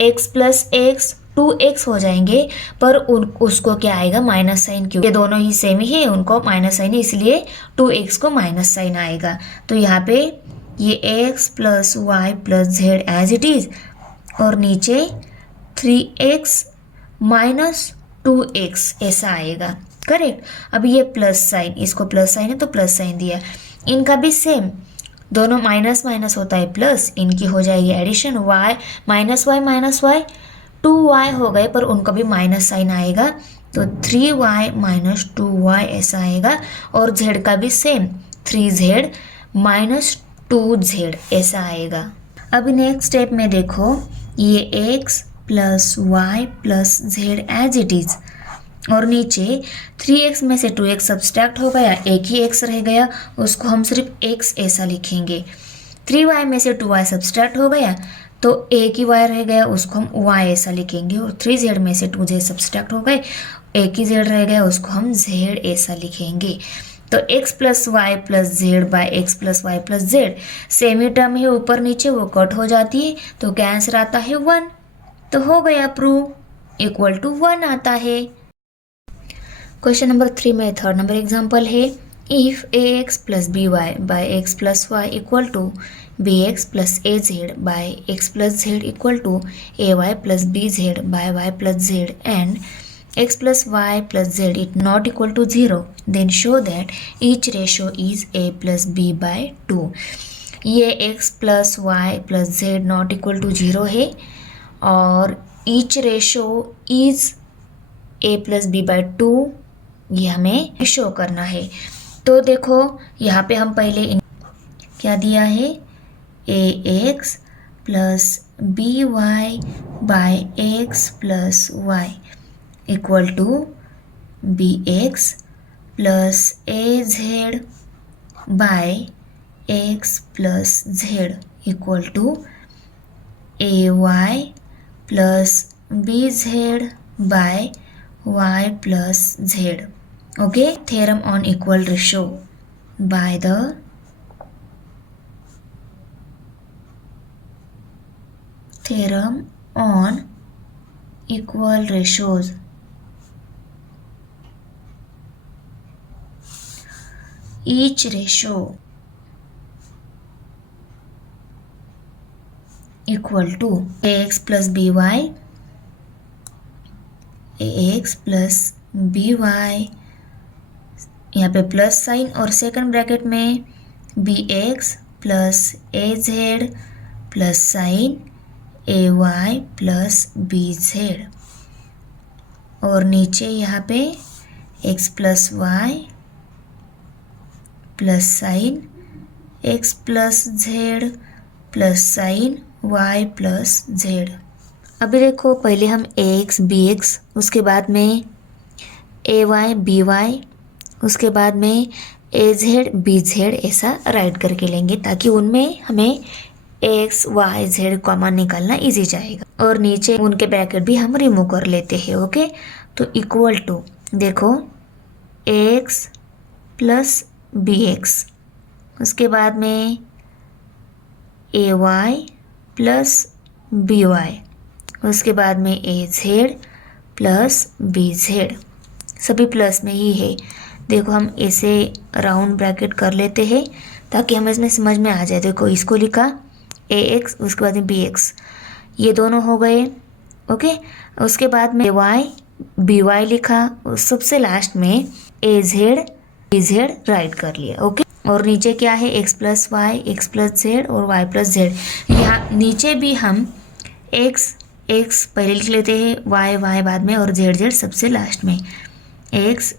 x प्लस एक्स 2x हो जाएंगे, पर उसको क्या आएगा, माइनस साइन, क्योंकि ये दोनों ही सेम ही है, उनको माइनस साइन है इसलिए 2x को माइनस साइन आएगा। तो यहाँ पे ये x plus Y plus Z as it is और नीचे 3x माइनस 2x ऐसा आएगा, करेक्ट। अब ये प्लस साइन, इसको प्लस साइन है तो प्लस साइन दिया, इनका भी सेम, दोनों माइनस माइनस होता है प्लस, इनकी हो जाएगी addition, y minus Y 2y हो गए पर उनका भी माइनस साइन आएगा तो 3y माइनस 2y ऐसा आएगा। और z का भी सेम, 3z माइनस 2z ऐसा आएगा। अभी नेक्स्ट स्टेप में देखो, ये x plus Y plus Z as it is और नीचे 3x में से 2x सब्सट्रैक्ट हो गया, एक ही x रह गया, उसको हम सिर्फ x ऐसा लिखेंगे। 3y में से 2y सब्सट्रैक्ट हो गया तो एक ही y रह गया, उसको हम y ऐसा लिखेंगे, और 3z में से 2z सब्सट्रैक्ट हो गए, एक ही z रह गया, उसको हम z ऐसा लिखेंगे। तो x plus Y plus Z by X plus Y plus Z, same ही टर्म है ऊपर नीचे, वो कट हो जाती है, तो क्या आंसर आता है 1। तो हो गया प्रूव, इक्वल टू 1 आता है। क्वेश्चन नंबर 3 में थर्ड नंबर एग्जांपल है, if A X plus B Y by X plus Y equal to B X plus A Z by X plus Z equal to A Y plus B Z by Y plus Z and x plus y plus z is not equal to 0, then show that each ratio is a plus b by 2। ये x plus y plus z not equal to 0 है और each ratio is a plus b by 2 ये हमें show करना है। तो देखो यहाँ पे हम पहले क्या दिया है, ax plus by by x plus y equal to B X plus A Z by X plus Z equal to A Y plus B Z by Y plus Z. Okay, theorem on equal ratio by the theorem on equal ratios. Each ratio equal to ax plus by, ax plus by, यहाँ पे plus sign और second bracket में bx plus A Z plus sign A Y plus B Z, और नीचे यहाँ पे x plus Y plus sign x plus Z plus sign y plus Z. अभी देखो पहले हम ax bx, उसके बाद में ay by, उसके बाद में az bz ऐसा राइट करके लेंगे ताकि उनमें हमें x y z कॉमन निकालना इजी जाएगा, और नीचे उनके ब्रैकेट भी हम रिमूव कर लेते हैं। ओके, तो इक्वल टू देखो ax प्लस bx, उसके बाद में ay प्लस by, उसके बाद में az प्लस bz, सभी प्लस में ही है। देखो हम ऐसे राउंड ब्रैकेट कर लेते हैं ताकि हमें इसमें समझ में आ जाए। देखो इसको लिखा ax, उसके बाद में bx, ये दोनों हो गए। ओके, उसके बाद में ay by लिखा, सबसे लास्ट में az z राइट कर लिया। ओके, और नीचे क्या है, x plus Y X plus Z और y प्लस जेड। यहाँ नीचे भी हम x पहले लिख लेते हैं, y बाद में, और z सबसे लास्ट में। x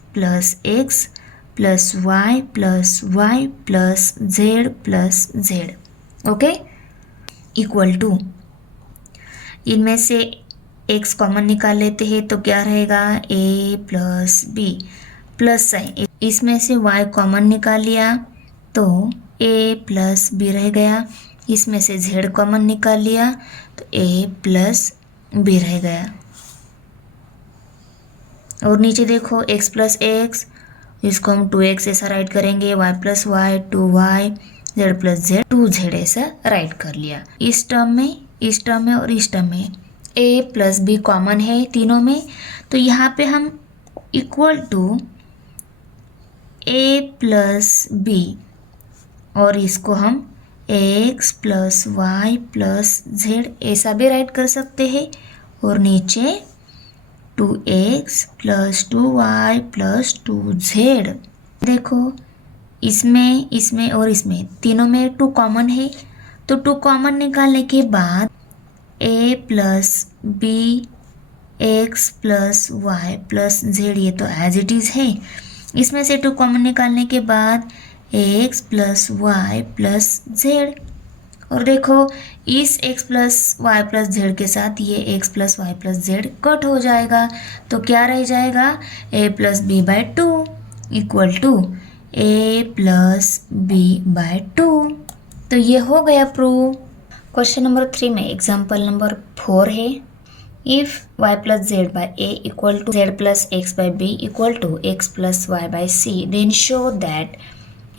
plus Y plus Z plus Z. Okay, equal to इनमें से x कॉमन निकाल लेते हैं तो क्या रहेगा, a plus B plus sign, इसमें से y कॉमन निकाल लिया तो a प्लस बी रह गया, इसमें से z कॉमन निकाल लिया तो a प्लस बी रह गया, और नीचे देखो x प्लस एक्स, इसको हम 2x ऐसा राइट करेंगे, y plus Y 2y, z plus Z 2z ऐसा राइट कर लिया। इस टर्म में और इस टर्म में a प्लस बी कॉमन है तीनों में, तो यहाँ पे हम equal to a plus B, और इसको हम x plus Y plus Z ऐसा भी राइट कर सकते हैं, और नीचे 2x plus 2y plus 2z। देखो इसमें और इसमें तीनों में 2 कॉमन है, तो 2 कॉमन निकालने के बाद a plus B X plus Y plus Z, ये तो एज इट इज़ है। इसमें से 2 कॉमन निकालने के बाद x plus Y plus Z, और देखो इस x plus Y plus z के साथ ये x plus Y plus z cut हो जाएगा, तो क्या रह जाएगा, a plus b by 2 equal to a plus b by 2। तो ये हो गया प्रूव। क्वेश्चन नंबर 3 में एग्जाम्पल नंबर 4 है, if y plus Z by A equal to Z plus X by B equal to X plus Y by C, then show that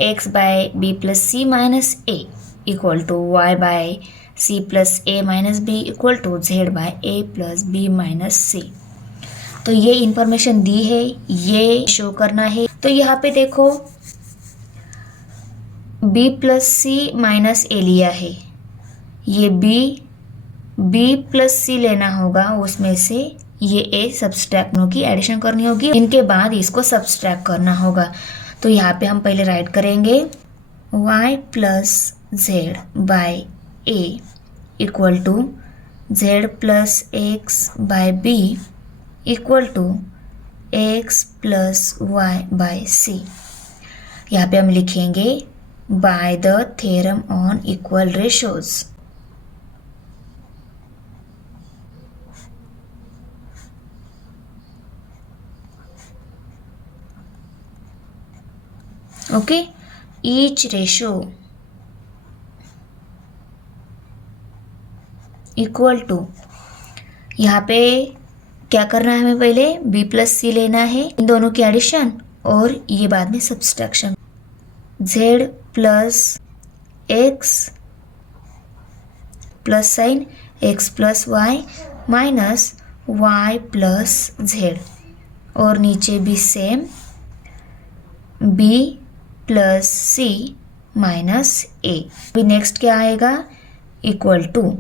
X by B plus C minus A equal to Y by C plus A minus B equal to Z by A plus B minus C. तो ये information दी है, ये show करना है। तो यहाँ पे देखो b प्लस सी माइनस ए लिया है, ये b प्लस सी लेना होगा, उसमें से ये a सब्सट्रैक्ट की एडिशन करनी होगी, इनके बाद इसको सब्सट्रैक्ट करना होगा। तो यहाँ पे हम पहले राइट करेंगे y plus Z by a equal to Z plus X by B equal to X plus Y by C. यहाँ पे हम लिखेंगे by the theorem on equal ratios. Okay, each ratio equal to, यहाँ पे क्या करना है, हमें पहले b प्लस सी लेना है, इन दोनों की एडिशन और ये बाद में subtraction. z plus x plus sign x plus y minus y plus Z, और नीचे भी same b plus C minus a. अभी नेक्स्ट क्या आएगा, इक्वल टू,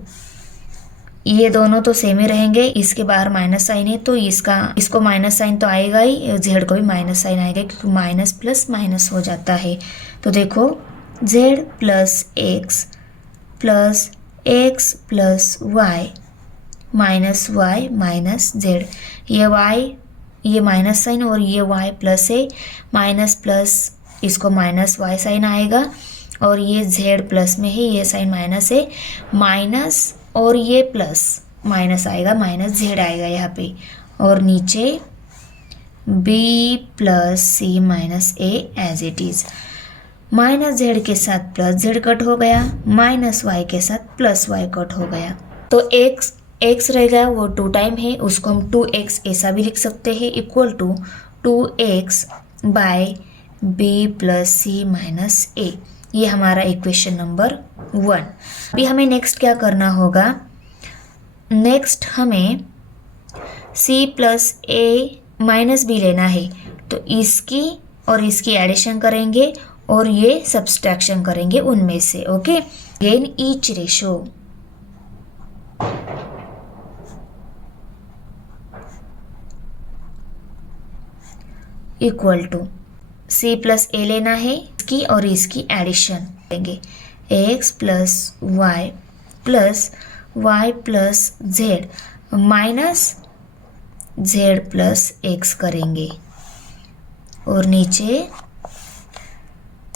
ये दोनों तो सेम ही रहेंगे, इसके बाहर माइनस साइन है तो इसको माइनस साइन तो आएगा ही, जेड को भी माइनस साइन आएगा क्योंकि माइनस प्लस माइनस हो जाता है। तो देखो z plus x plus y minus z, ये वाई ये माइनस साइन और ये वाई प्लस है, माइनस प्लस इसको माइनस वाई साइन आएगा, और ये जेड प्लस में है, ये साइन माइनस है, माइनस और ये प्लस माइनस आएगा, माइनस जेड आएगा यहाँ पे, और नीचे b plus C minus a as it is. Minus z के साथ प्लस जेड कट हो गया, माइनस वाई के साथ प्लस वाई कट हो गया। तो x रह गया, वो 2 टाइम है, उसको हम 2x ऐसा भी लिख सकते हैं, equal to 2x by b plus C minus A. ये हमारा इक्वेशन नंबर 1। अभी हमें नेक्स्ट क्या करना होगा, नेक्स्ट हमें c प्लस ए माइनस बी लेना है, तो इसकी और इसकी एडिशन करेंगे और ये सब्सट्रैक्शन करेंगे उनमें से। Okay, again each ratio equal to c plus A लेना है, इसकी और इसकी एडिशन करेंगे, x plus Y plus Z minus Z plus X करेंगे, और नीचे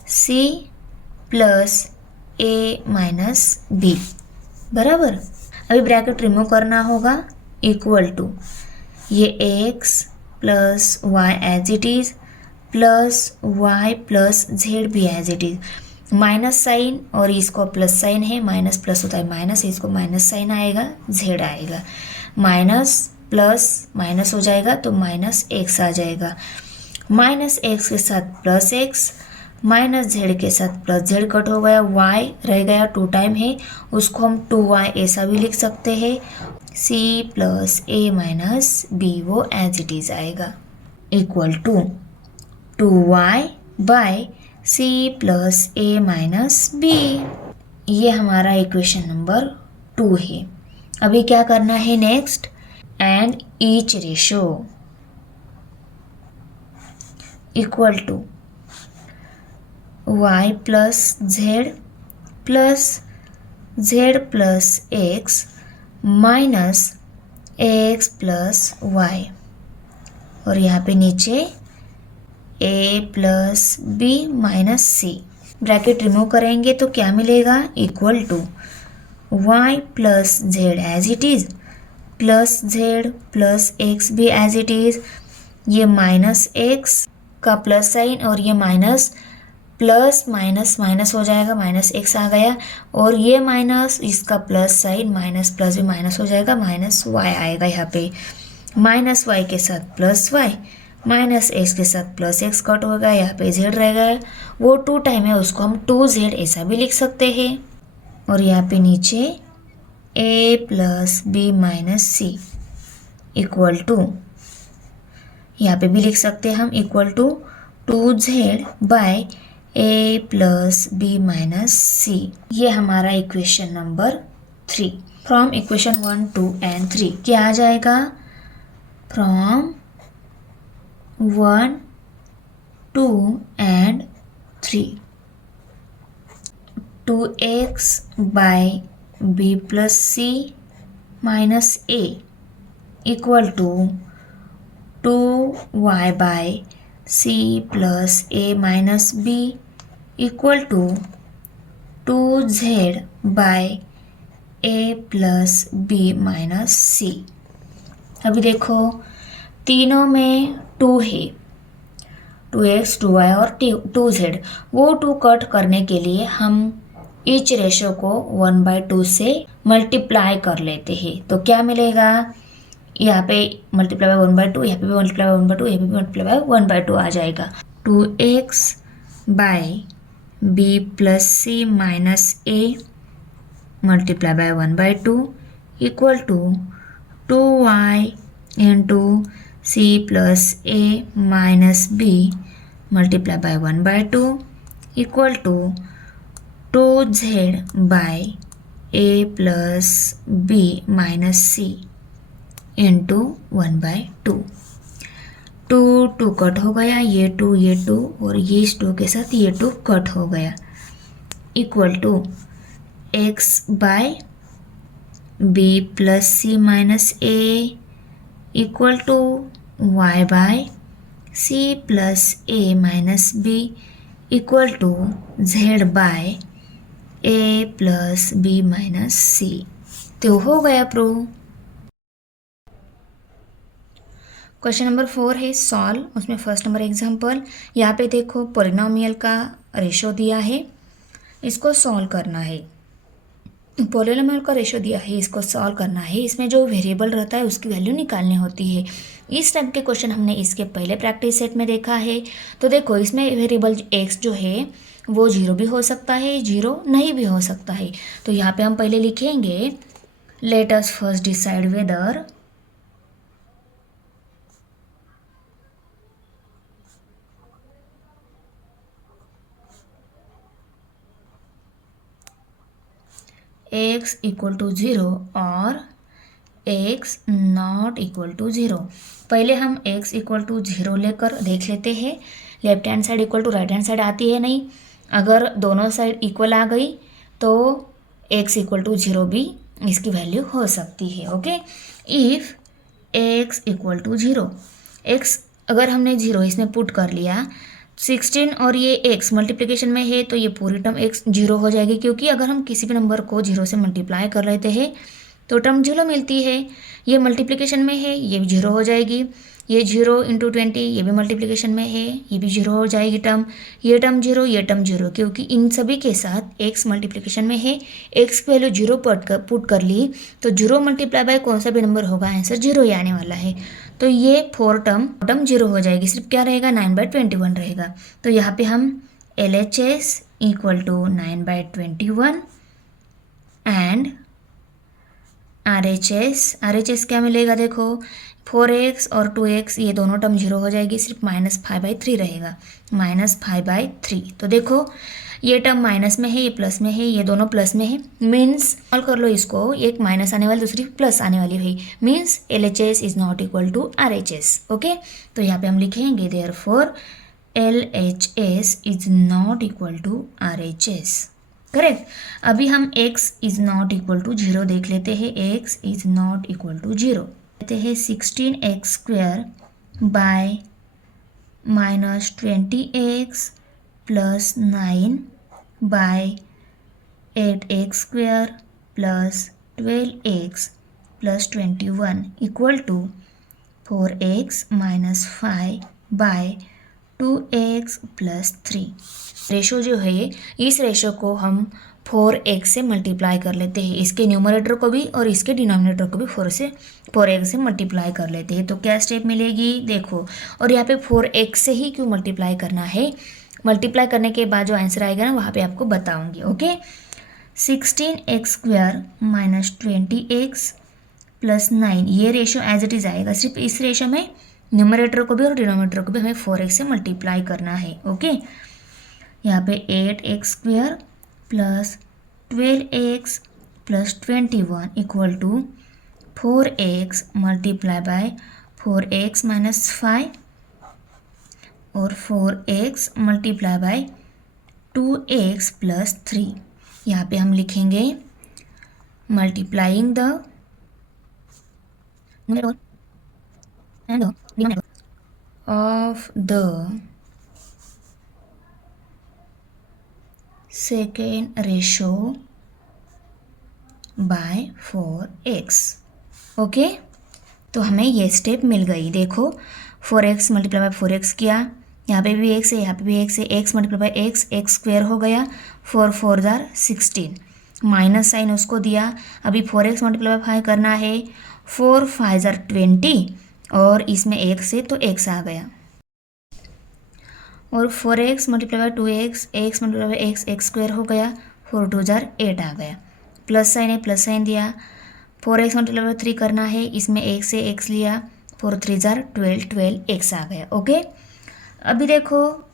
c प्लस ए माइनस बी बराबर। अभी ब्रैकेट रिमूव करना होगा, इक्वल टू ये x plus Y as it is plus Y plus Z भी as it is, minus sign और इसको प्लस साइन है, माइनस प्लस होता है माइनस, इसको माइनस साइन आएगा, जेड आएगा, माइनस प्लस माइनस हो जाएगा तो माइनस एक्स आ जाएगा, माइनस एक्स के साथ प्लस एक्स, माइनस जेड के साथ प्लस जेड कट हो गया, वाई रह गया 2 टाइम है, उसको हम 2y ऐसा भी लिख सकते हैं, c प्लस ए माइनस बी वो एज इट इज आएगा, equal to 2y by c plus A minus b. ये हमारा इक्वेशन नंबर 2 है। अभी क्या करना है next, and each ratio equal to y plus Z plus x minus x plus y, और यहाँ पे नीचे a plus B minus c. Bracket remove करेंगे तो क्या मिलेगा, equal to y plus Z as it is plus Z plus x भी as it is, ये माइनस एक्स का प्लस साइन और ये माइनस प्लस माइनस माइनस हो जाएगा, माइनस एक्स आ गया, और ये माइनस इसका प्लस साइन, माइनस प्लस भी माइनस हो जाएगा, माइनस वाई आएगा यहाँ पे, माइनस वाई के साथ प्लस वाई, माइनस एक्स के साथ प्लस एक्स कट होगा, यहाँ पे जेड रहेगा, वो 2 टाइम है उसको हम 2z ऐसा भी लिख सकते हैं, और यहाँ पे नीचे a plus B minus C equal to, यहाँ पे भी लिख सकते हैं हम equal to 2z by a plus B minus C. ये हमारा equation number 3। From equation 1, 2 and 3 क्या आ जाएगा? From 1, 2 and 3 2x by b plus C minus a equal to 2y by c plus a minus b equal to 2z by a plus b minus c। अभी देखो तीनों में 2 है, 2x 2y और 2z, वो 2 कट करने के लिए हम ईच रेशो को 1/2 से मल्टीप्लाई कर लेते हैं, तो क्या मिलेगा? यहाँ पे मल्टीप्लाई बाय 1/2, यहाँ पे भी मल्टीप्लाई बाय 1/2, यहाँ पे भी मल्टीप्लाई बाय 1/2 आ जाएगा। 2x by b plus C minus a multiply by 1/2 equal to 2y into c plus a minus b multiply by 1/2 equal to 2z by a plus b minus c into 1/2। 2 cut हो गया, ये 2 और ये इस 2 के साथ ये 2 cut हो गया, equal to x by b plus C minus a equal to y by c plus a minus b equal to z by a plus b minus c। तो हो गया प्रूव। क्वेश्चन नंबर 4 है solve, उसमें first number example. यहाँ पे देखो polynomial का ratio दिया है, इसको सॉल्व करना है। पॉलिनोमियल का रेशो दिया है, इसको सॉल्व करना है, इसमें जो वेरिएबल रहता है उसकी वैल्यू निकालनी होती है। इस टाइप के क्वेश्चन हमने इसके पहले प्रैक्टिस सेट में देखा है। तो देखो इसमें वेरिएबल x जो है वो 0 भी हो सकता है, 0 नहीं भी हो सकता है। तो यहाँ पे हम पहले लिखेंगे let us first decide whether x equal to 0 और x नॉट इक्वल टू 0। पहले हम x इक्वल टू 0 लेकर देख लेते हैं। Left hand side equal to right hand side आती है नहीं, अगर दोनों साइड इक्वल आ गई तो x इक्वल टू 0 भी इसकी वैल्यू हो सकती है। Okay, if x equal to 0, x अगर हमने 0 इसमें पुट कर लिया, 16 और ये x मल्टीप्लिकेशन में है तो ये पूरी टर्म x 0 हो जाएगी, क्योंकि अगर हम किसी भी नंबर को 0 से मल्टीप्लाई कर लेते हैं तो टर्म 0 मिलती है। ये मल्टीप्लिकेशन में है, ये भी 0 हो जाएगी। ये 0 इंटू 20 ये भी मल्टीप्लिकेशन में है, ये भी 0 हो जाएगी टर्म। ये टर्म 0, ये टर्म 0, क्योंकि इन सभी के साथ x मल्टीप्लिकेशन में है। x की वैल्यू 0 पुट कर ली तो 0 मल्टीप्लाई बाय कौन सा भी नंबर होगा, आंसर 0 ही आने वाला है। तो ये 4 टर्म 0 हो जाएगी, सिर्फ क्या रहेगा 9/21 रहेगा। तो यहाँ पे हम LHS equal to 9/21 and RHS क्या मिलेगा? देखो 4x और 2x ये दोनों टर्म 0 हो जाएगी, सिर्फ -5/3 रहेगा, -5/3। तो देखो ये टर्म माइनस में है, ये प्लस में है, ये दोनों प्लस में है, मीन्स सॉल्व कर लो इसको, एक माइनस आने वाली दूसरी प्लस आने वाली है, means LHS is not equal to RHS। Okay, तो यहाँ पे हम लिखेंगे therefore LHS is not equal to RHS। Correct. अभी हम x is not equal to 0 देख लेते हैं, x is not equal to 0 लेते हैं 16x² by -20x plus 9 by 8x² plus 12x plus 21 equal to 4x - 5 by 2x plus 3। Ratio जो है इस रेशो को हम 4x से मल्टीप्लाई कर लेते हैं, इसके न्यूमरेटर को भी और इसके डिनोमिनेटर को भी 4x से मल्टीप्लाई कर लेते हैं। तो क्या स्टेप मिलेगी देखो, और यहाँ पे 4x से ही क्यों मल्टीप्लाई करना है, मल्टीप्लाई करने के बाद जो आंसर आएगा ना वहाँ पे आपको बताऊंगी। Okay, 16x² minus 20x plus 9, ये रेशो एज इट इज़ आएगा। सिर्फ इस रेशो में न्यूमरेटर को भी और डिनोमिनेटर को भी हमें 4x से मल्टीप्लाई करना है। ओके, यहाँ पे 8x² plus 12x plus 21 equal to 4x multiply by 4x minus 5 और 4x multiply by 2x plus 3। यहाँ पे हम लिखेंगे multiplying the of the second ratio by 4x। Okay, तो हमें ये स्टेप मिल गई। देखो 4x मल्टीप्लाई बाय 4x किया, यहाँ पे भी x है, यहाँ पे भी x है, x multiply by x square हो गया, 4 4 जार 16, माइनस साइन उसको दिया। अभी 4x मल्टीप्लाई बाय 5 करना है, 4 5 जार 20 और इसमें x है तो x आ गया, और 4x multiply by 2x, x multiply by x square हो गया, 4 2 जार 8 आ गया, प्लस साइन है प्लस साइन दिया, 4x मल्टीप्लाई बाय 3 करना है, इसमें x से x लिया, 4 3 जार 12 x आ गया। ओके, अभी देखो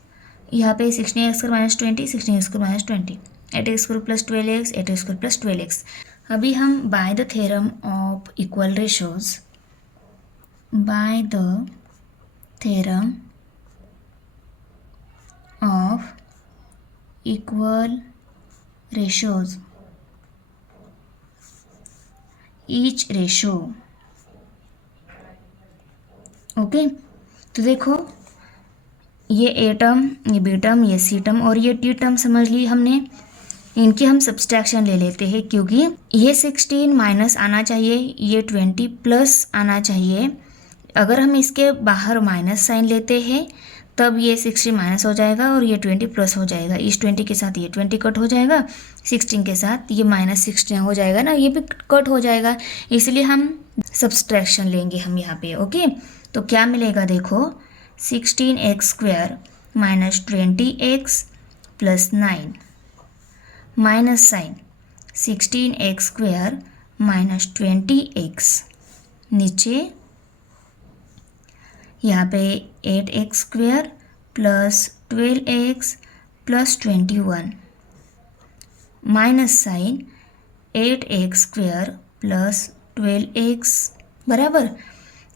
यहाँ पे 16x² minus 20, 16x² minus 20, 8x² plus 12x, 8x² plus 12x। अभी हम bye the theorem of equal ratios, bye the theorem of equal ratios, each ratio. Okay, तो देखो ये ए टर्म, ये बी टर्म, ये सी टर्म और ये टी टर्म समझ ली हमने, इनकी हम सब्सट्रैक्शन ले लेते हैं क्योंकि ये 16 माइनस आना चाहिए, ये 20 प्लस आना चाहिए। अगर हम इसके बाहर माइनस साइन लेते हैं तब ये 60 माइनस हो जाएगा और ये 20 प्लस हो जाएगा। इस 20 के साथ ये 20 कट हो जाएगा, 16 के साथ ये माइनस 16 हो जाएगा ना, ये भी कट हो जाएगा, इसलिए हम सब्सट्रैक्शन लेंगे हम यहाँ पे। ओके, तो क्या मिलेगा देखो, 16x² minus 20x plus 9 minus sign 16x² minus 20x, नीचे यहाँ पे 8x² plus 12x plus 21 minus sign 8x² plus 12x बराबर।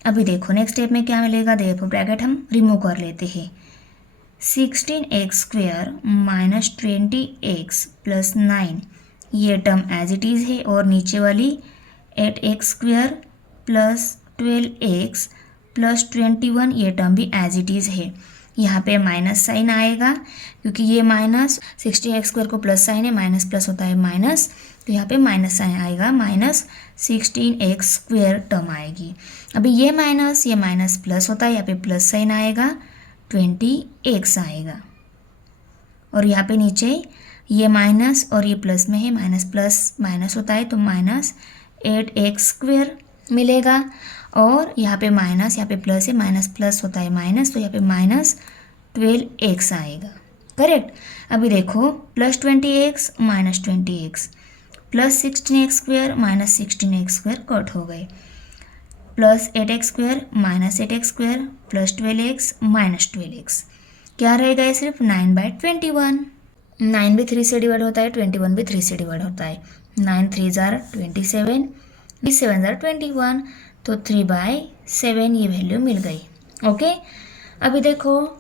अभी देखो नेक्स्ट स्टेप में क्या मिलेगा, देखो ब्रैकेट हम रिमूव कर लेते हैं, 16x² माइनस 20x प्लस 9, ये टर्म एज इट इज़ है, और नीचे वाली 8x² प्लस 12x प्लस 21, ये टर्म भी एज इट इज़ है। यहाँ पे माइनस साइन आएगा क्योंकि ये माइनस 16x² को प्लस साइन है, माइनस प्लस होता है माइनस, तो यहाँ पे माइनस साइन आएगा, माइनस 16x² टर्म आएगी। अभी ये माइनस प्लस होता है, यहाँ पे प्लस साइन आएगा, 20x आएगा, और यहाँ पे नीचे ये माइनस और ये प्लस में है, माइनस प्लस माइनस होता है तो माइनस 8x² मिलेगा, और यहाँ पे माइनस, यहाँ पे प्लस है, माइनस प्लस होता है माइनस, तो यहाँ पे माइनस 12x आएगा, करेक्ट। अभी देखो plus 20x minus 20x plus 16x² minus 16x² cut हो गए, plus 8x² minus 8x² plus 12x minus 12x, क्या रहेगा ये सिर्फ 9/21। 9 भी 3 से डिवाइड होता है, 21 भी 3 से डिवाइड होता है, 9 3 जार 27, 7 जार 21, तो 3/7 ये वैल्यू मिल गई। ओके, अभी देखो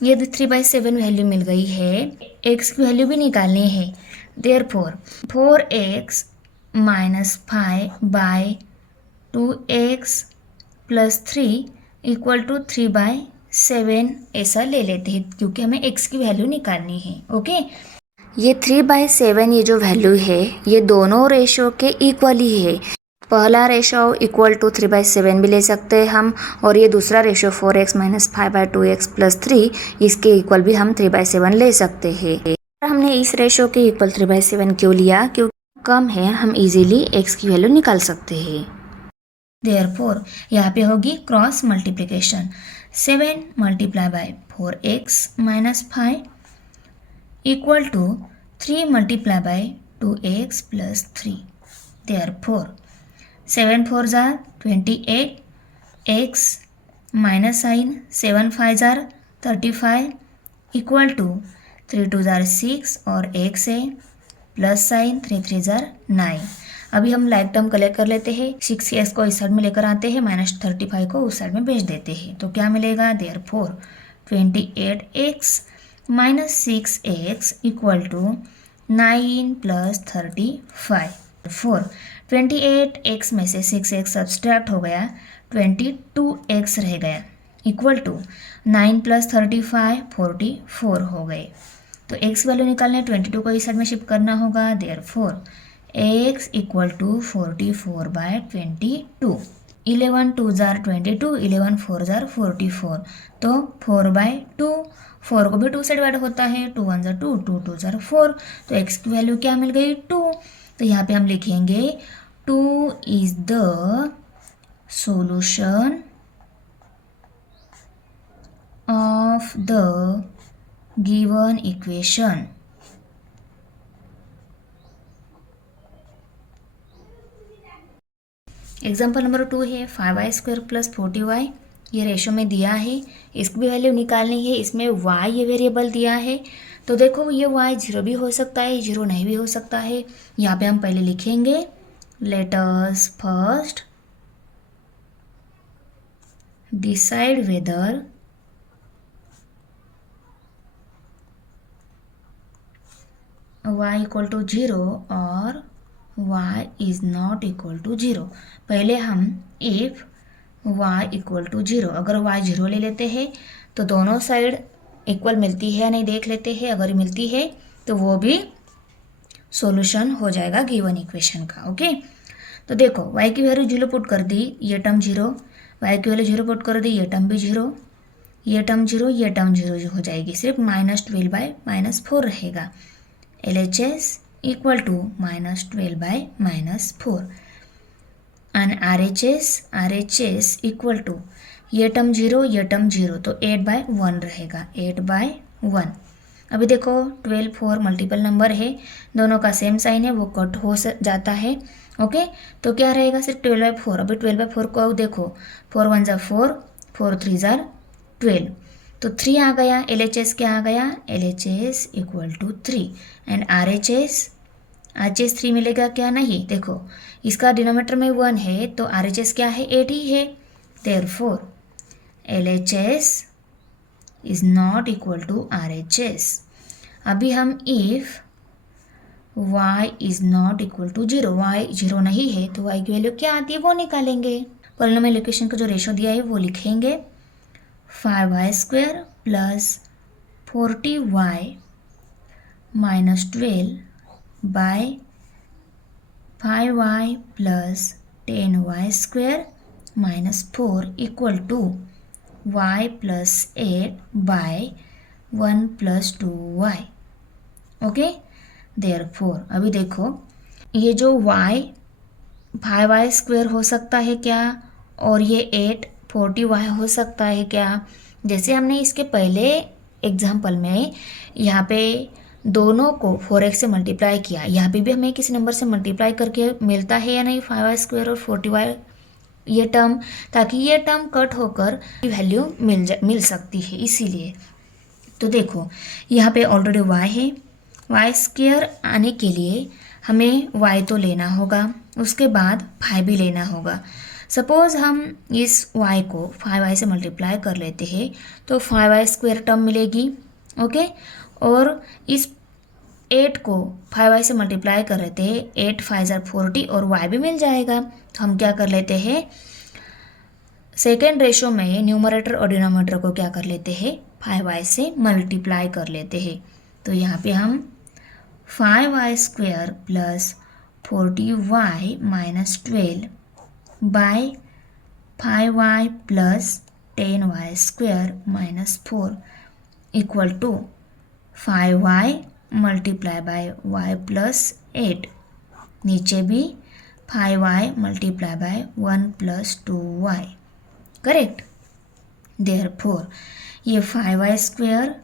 ये 3/7 वैल्यू मिल गई है, x की वैल्यू भी निकालनी है, therefore 4x minus 5/2x plus 3 equal to 3/7 ऐसा ले लेते हैं क्योंकि हमें x की वैल्यू निकालनी है। ओके, ये 3/7 ये जो वैल्यू है ये दोनों रेशो के इक्वल ही है, पहला रेशो इक्वल टू 3/7 भी ले सकते हैं हम, और ये दूसरा ratio 4x minus 5/2x plus 3 इसके इक्वल भी हम 3/7 ले सकते हैं। हमने इस रेशो के इक्वल 3/7 क्यों लिया? क्योंकि कम है, हम इजीली x की वैल्यू निकाल सकते हैं। देयरफॉर यहाँ पे होगी cross multiplication, 7 multiply by 4x minus 5 equal to 3 multiply by 2x plus 3। Therefore 7 4 जार 28, x माइनस साइन 7 5 जार 35 इक्वल टू 3 2 जार 6 और x है प्लस साइन 3 3 जार 9। अभी हम लाइक टर्म कलेक्ट कर लेते हैं, 6x को इस साइड में लेकर आते हैं, -35 को उस साइड में भेज देते हैं, तो क्या मिलेगा? Therefore 28x minus 6x equal to 9 plus 35। 28x में से 6x सब्सट्रैक्ट हो गया, 22x रह गया इक्वल टू 9 प्लस 35 44 हो गए। तो x वैल्यू निकालने 22 को इस साइड में शिफ्ट करना होगा। Therefore x equal to 44/22। 11 2 जार 22, 11 4 जार 44, तो 4/2। 4 को भी 2 से डिवाइड होता है, 2 1 जार 2, 2 2 जार 4, तो x की वैल्यू क्या मिल गई? 2। तो यहाँ पे हम लिखेंगे 2 is the solution of the given equation. Example number 2 है 5y² प्लस 40y, ये रेशो में दिया है, इसकी भी वैल्यू निकालनी है। इसमें y ये वेरिएबल दिया है, तो देखो ये y 0 भी हो सकता है, 0 नहीं भी हो सकता है। यहाँ पे हम पहले लिखेंगे let us first decide whether y equal to 0 और y is not equal to 0। पहले हम इफ y इक्वल टू 0, अगर y 0 ले लेते हैं तो दोनों साइड इक्वल मिलती है या नहीं देख लेते हैं। अगर मिलती है तो वो भी सॉल्यूशन हो जाएगा गिवन इक्वेशन का। ओके, तो देखो y की वैल्यू 0 पुट कर दी, ये टर्म 0, y की वैल्यू 0 पुट कर दी, ये टर्म भी 0, ये टर्म 0, ये टर्म 0 हो जाएगी, सिर्फ -12/-4 रहेगा। LHS equal to -12/-4 and RHS equal to ये टर्म 0, ये टर्म 0, तो 8/1 रहेगा, 8/1। अभी देखो 12 4 मल्टीपल नंबर है, दोनों का सेम साइन है, वो कट हो जाता है। ओके, तो क्या रहेगा? सिर्फ 12/4। अभी 12/4 को देखो, 4 1 जार 4, 4 3 जार 12, तो 3 आ गया। LHS क्या आ गया? LHS equal to 3 and RHS 3 मिलेगा क्या? नहीं, देखो इसका डिनोमिनेटर में 1 है, तो RHS क्या है? 8 ही है। Therefore LHS is not equal to RHS। अभी हम if y is not equal to 0, y 0 नहीं है, तो y की वैल्यू क्या आती है वो निकालेंगे। पॉलिनोमियल इक्वेशन का जो रेशो दिया है वो लिखेंगे 5y² plus 40y minus 12 by 5y plus 10y² minus 4 equal to y plus 8 by 1 plus 2y। Okay, therefore अभी देखो ये जो y 5y² हो सकता है क्या, और ये 8 40y हो सकता है क्या? जैसे हमने इसके पहले एग्जाम्पल में यहाँ पे दोनों को 4x से मल्टीप्लाई किया, यहाँ पे भी हमें किसी नंबर से मल्टीप्लाई करके मिलता है या नहीं 5y² और 40y ये टर्म, ताकि ये टर्म कट होकर वैल्यू मिल सकती है, इसीलिए। तो देखो यहाँ पे ऑलरेडी y है, y² आने के लिए हमें y तो लेना होगा, उसके बाद 5 भी लेना होगा। सपोज़ हम इस y को 5y से मल्टीप्लाई कर लेते हैं तो 5y² टर्म मिलेगी। ओके, और इस 8 को 5y से मल्टीप्लाई कर लेते हैं, 8 5 जार 40 और y भी मिल जाएगा। तो हम क्या कर लेते हैं, सेकेंड रेशो में न्यूमरेटर और डिनोमिनेटर को क्या कर लेते हैं, 5y से मल्टीप्लाई कर लेते हैं। तो यहाँ पे हम 5y² plus 40y minus 12 by 5y plus 10y square minus 4 equal to 5y multiply by y plus 8, नीचे भी 5y multiply by 1 plus 2y, correct. Therefore ये 5y square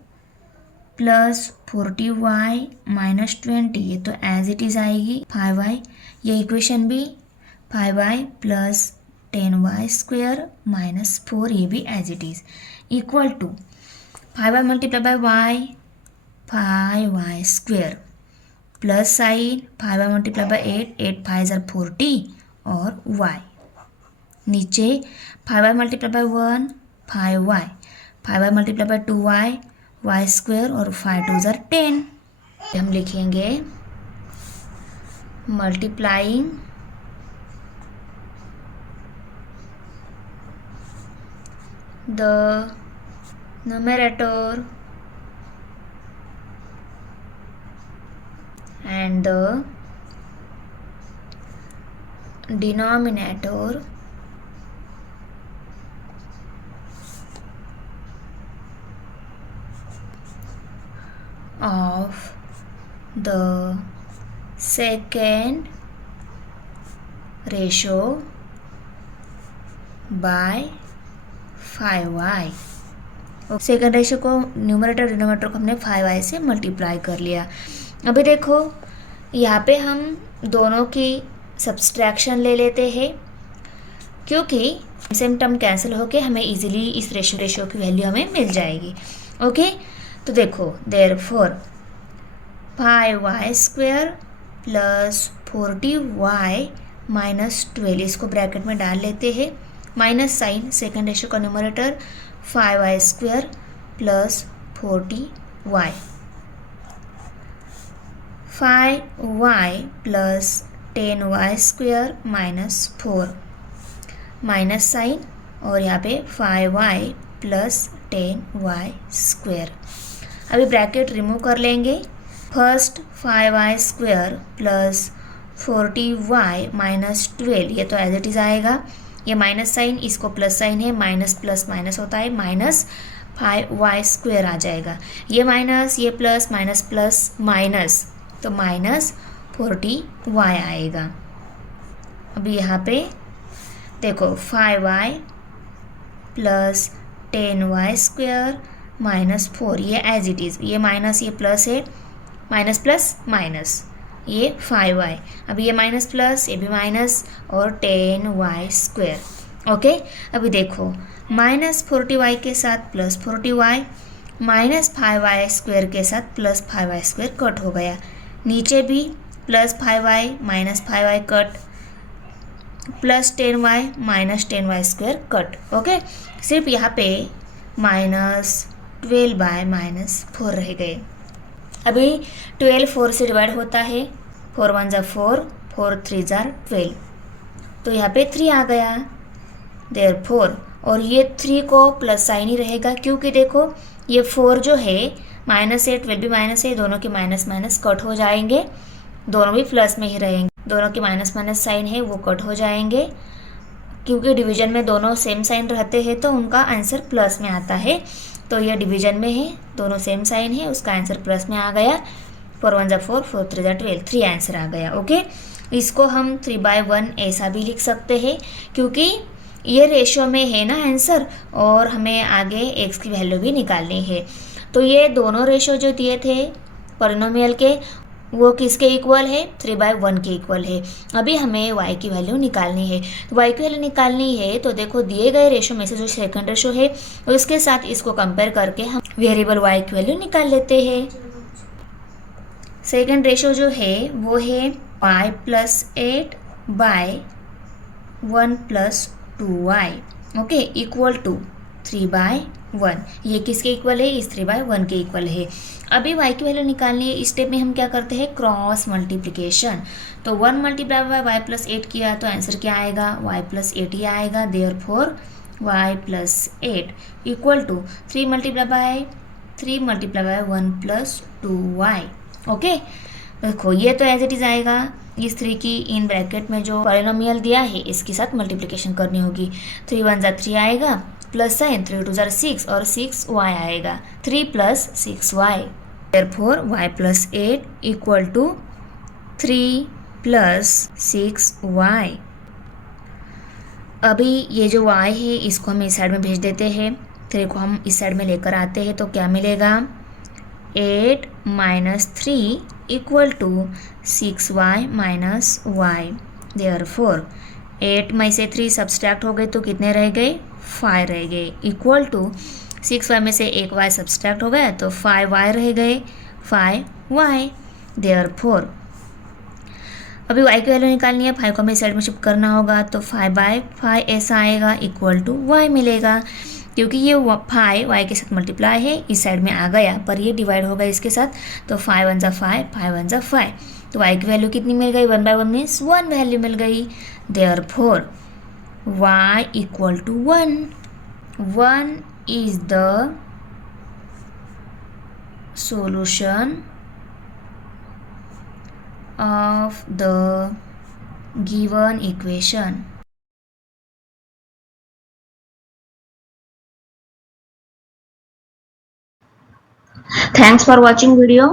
plus 40y minus 20, ये तो एज इट इज़ आएगी 5y, ये equation भी 5y plus 10y square minus 4, ये भी as it is, equal to 5y multiply by y 5y square plus sign 5y multiply by 8 5 ज़र 40 और y, नीचे 5y multiply by 1 5y, 5y multiply by 2y y square और 5 2 ज़र 10। हम लिखेंगे multiplying the numerator and the denominator of the second ratio by 5y। Second ratio को numerator denominator को हमने 5y से मल्टीप्लाई कर लिया। अभी देखो यहाँ पे हम दोनों की सब्सट्रैक्शन ले लेते हैं, क्योंकि सेम टर्म कैंसिल होके हमें इजीली इस रेशियो की वैल्यू हमें मिल जाएगी। ओके, तो देखो therefore 5y square plus 40y minus 12, इसको ब्रैकेट में डाल लेते हैं, माइनस साइन सेकेंड रेशियो का numerator 5y square plus 40y, 5y plus 10y square minus 4, minus sign और यहाँ पे 5y प्लस 10y स्क्वायर। अभी ब्रैकेट रिमूव कर लेंगे। First 5y square plus 40y minus 12, ये तो एज इट इज़ आएगा, ये माइनस साइन इसको प्लस साइन है, माइनस प्लस माइनस होता है, माइनस 5y स्क्वायर आ जाएगा, ये माइनस ये प्लस माइनस प्लस माइनस, तो माइनस 40y आएगा। अभी यहाँ पे देखो 5y plus 10y square minus 4, ये एज इट इज़, ये माइनस ये प्लस है, माइनस प्लस माइनस, ये 5y, अभी ये माइनस प्लस ये भी माइनस और 10y स्क्वायर। ओके, अभी देखो माइनस 40y के साथ plus 40y, minus 5y square के साथ प्लस 5y स्क्वायर कट हो गया, नीचे भी plus 5y minus 5y cut, plus 10y minus 10y square cut. Okay, सिर्फ यहाँ पे माइनस 12 माइनस 4 रह गए। अभी 12 4 से डिवाइड होता है, 4 1 ज़ा 4, 4 3 ज़ा 12, तो यहाँ पे 3 आ गया देयरफॉर, और ये 3 को प्लस साइन ही रहेगा, क्योंकि देखो ये 4 जो है माइनस है, 12 भी माइनस है, दोनों के माइनस माइनस कट हो जाएंगे, दोनों भी प्लस में ही रहेंगे, दोनों के माइनस माइनस साइन है वो कट हो जाएंगे, क्योंकि डिवीजन में दोनों सेम साइन रहते हैं तो उनका आंसर प्लस में आता है, तो ये डिवीजन में है, दोनों सेम साइन है, उसका आंसर प्लस में आ गया, 4 1 ज़ा 4, 4 3 ज़ा 12, 3 आंसर आ गया। ओके, इसको हम 3/1 ऐसा भी लिख सकते हैं, क्योंकि ये रेशियो में है ना आंसर, और हमें आगे एक्स की वैल्यू भी निकालनी है। तो ये दोनों रेशियो जो दिए थे पॉलिनोमियल के, वो किसके इक्वल है, 3/1 के इक्वल है। अभी हमें y की वैल्यू निकालनी है, y की वैल्यू निकालनी है तो देखो दिए गए रेशो में से जो सेकंड रेशो है उसके साथ इसको कंपेयर करके हम वेरिएबल y की वैल्यू निकाल लेते हैं। सेकंड रेशो जो है वो है y plus 8 by 1 plus 2y, okay, equal to 3/1। ये किसके इक्वल है, इस 3/1 के इक्वल है। अभी y की वैल्यू निकालनी है, इस स्टेप में हम क्या करते हैं, क्रॉस मल्टीप्लिकेशन। तो 1 मल्टीप्लाई बाय y प्लस 8 किया तो आंसर क्या आएगा, y प्लस 8 ही आएगा, therefore y plus 8 equal to 3 multiply by 1 plus 2y। Okay, देखो ये तो एज इट इज़ आएगा, इस 3 की इन ब्रैकेट में जो पॉलिनोमियल दिया है इसके साथ मल्टीप्लिकेशन करनी होगी। 3 1 जा 3 आएगा, प्लस साइन 3 2 जा 6 और 6y आएगा, 3 + 6y। Therefore y + 8 = 3 + 6y। अभी ये जो y है इसको हम इस साइड में भेज देते हैं, 3 को हम इस साइड में लेकर आते हैं तो क्या मिलेगा, 8 - 3 = 6y - y। देयरफॉर 8 में से 3 सब्सट्रैक्ट हो गए तो कितने रह गए, 5 रह गए, इक्वल टू 6y में से एक y सब्सट्रैक्ट हो गया तो 5y रह गए, 5y। देयरफॉर अभी y की वैल्यू निकालनी है, 5 को हमें साइड में शिफ्ट करना होगा तो 5/5 ऐसा आएगा, इक्वल टू y मिलेगा। क्योंकि ये 5 y के साथ मल्टीप्लाई है इस साइड में आ गया, पर ये डिवाइड होगा इसके साथ, तो 5 1 जा 5, 5 1 जा 5, तो y की वैल्यू कितनी मिल गई, 1/1 मीन्स 1 वैल्यू मिल गई। Therefore y = 1। 1 is the solution of the given equation। Thanks for watching video.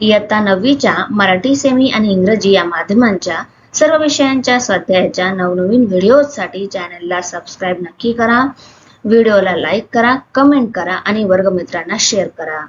इयत्ता 9वीच्या मराठी सेमी आणि इंग्रजी या माध्यमांच्या सर्व विषयांच्या स्वाध्यायाच्या नवनवीन व्हिडिओजसाठी चॅनलला सबस्क्राईब नक्की करा, व्हिडिओला लाईक करा, कमेंट करा आणि वर्गमित्रांना शेअर करा।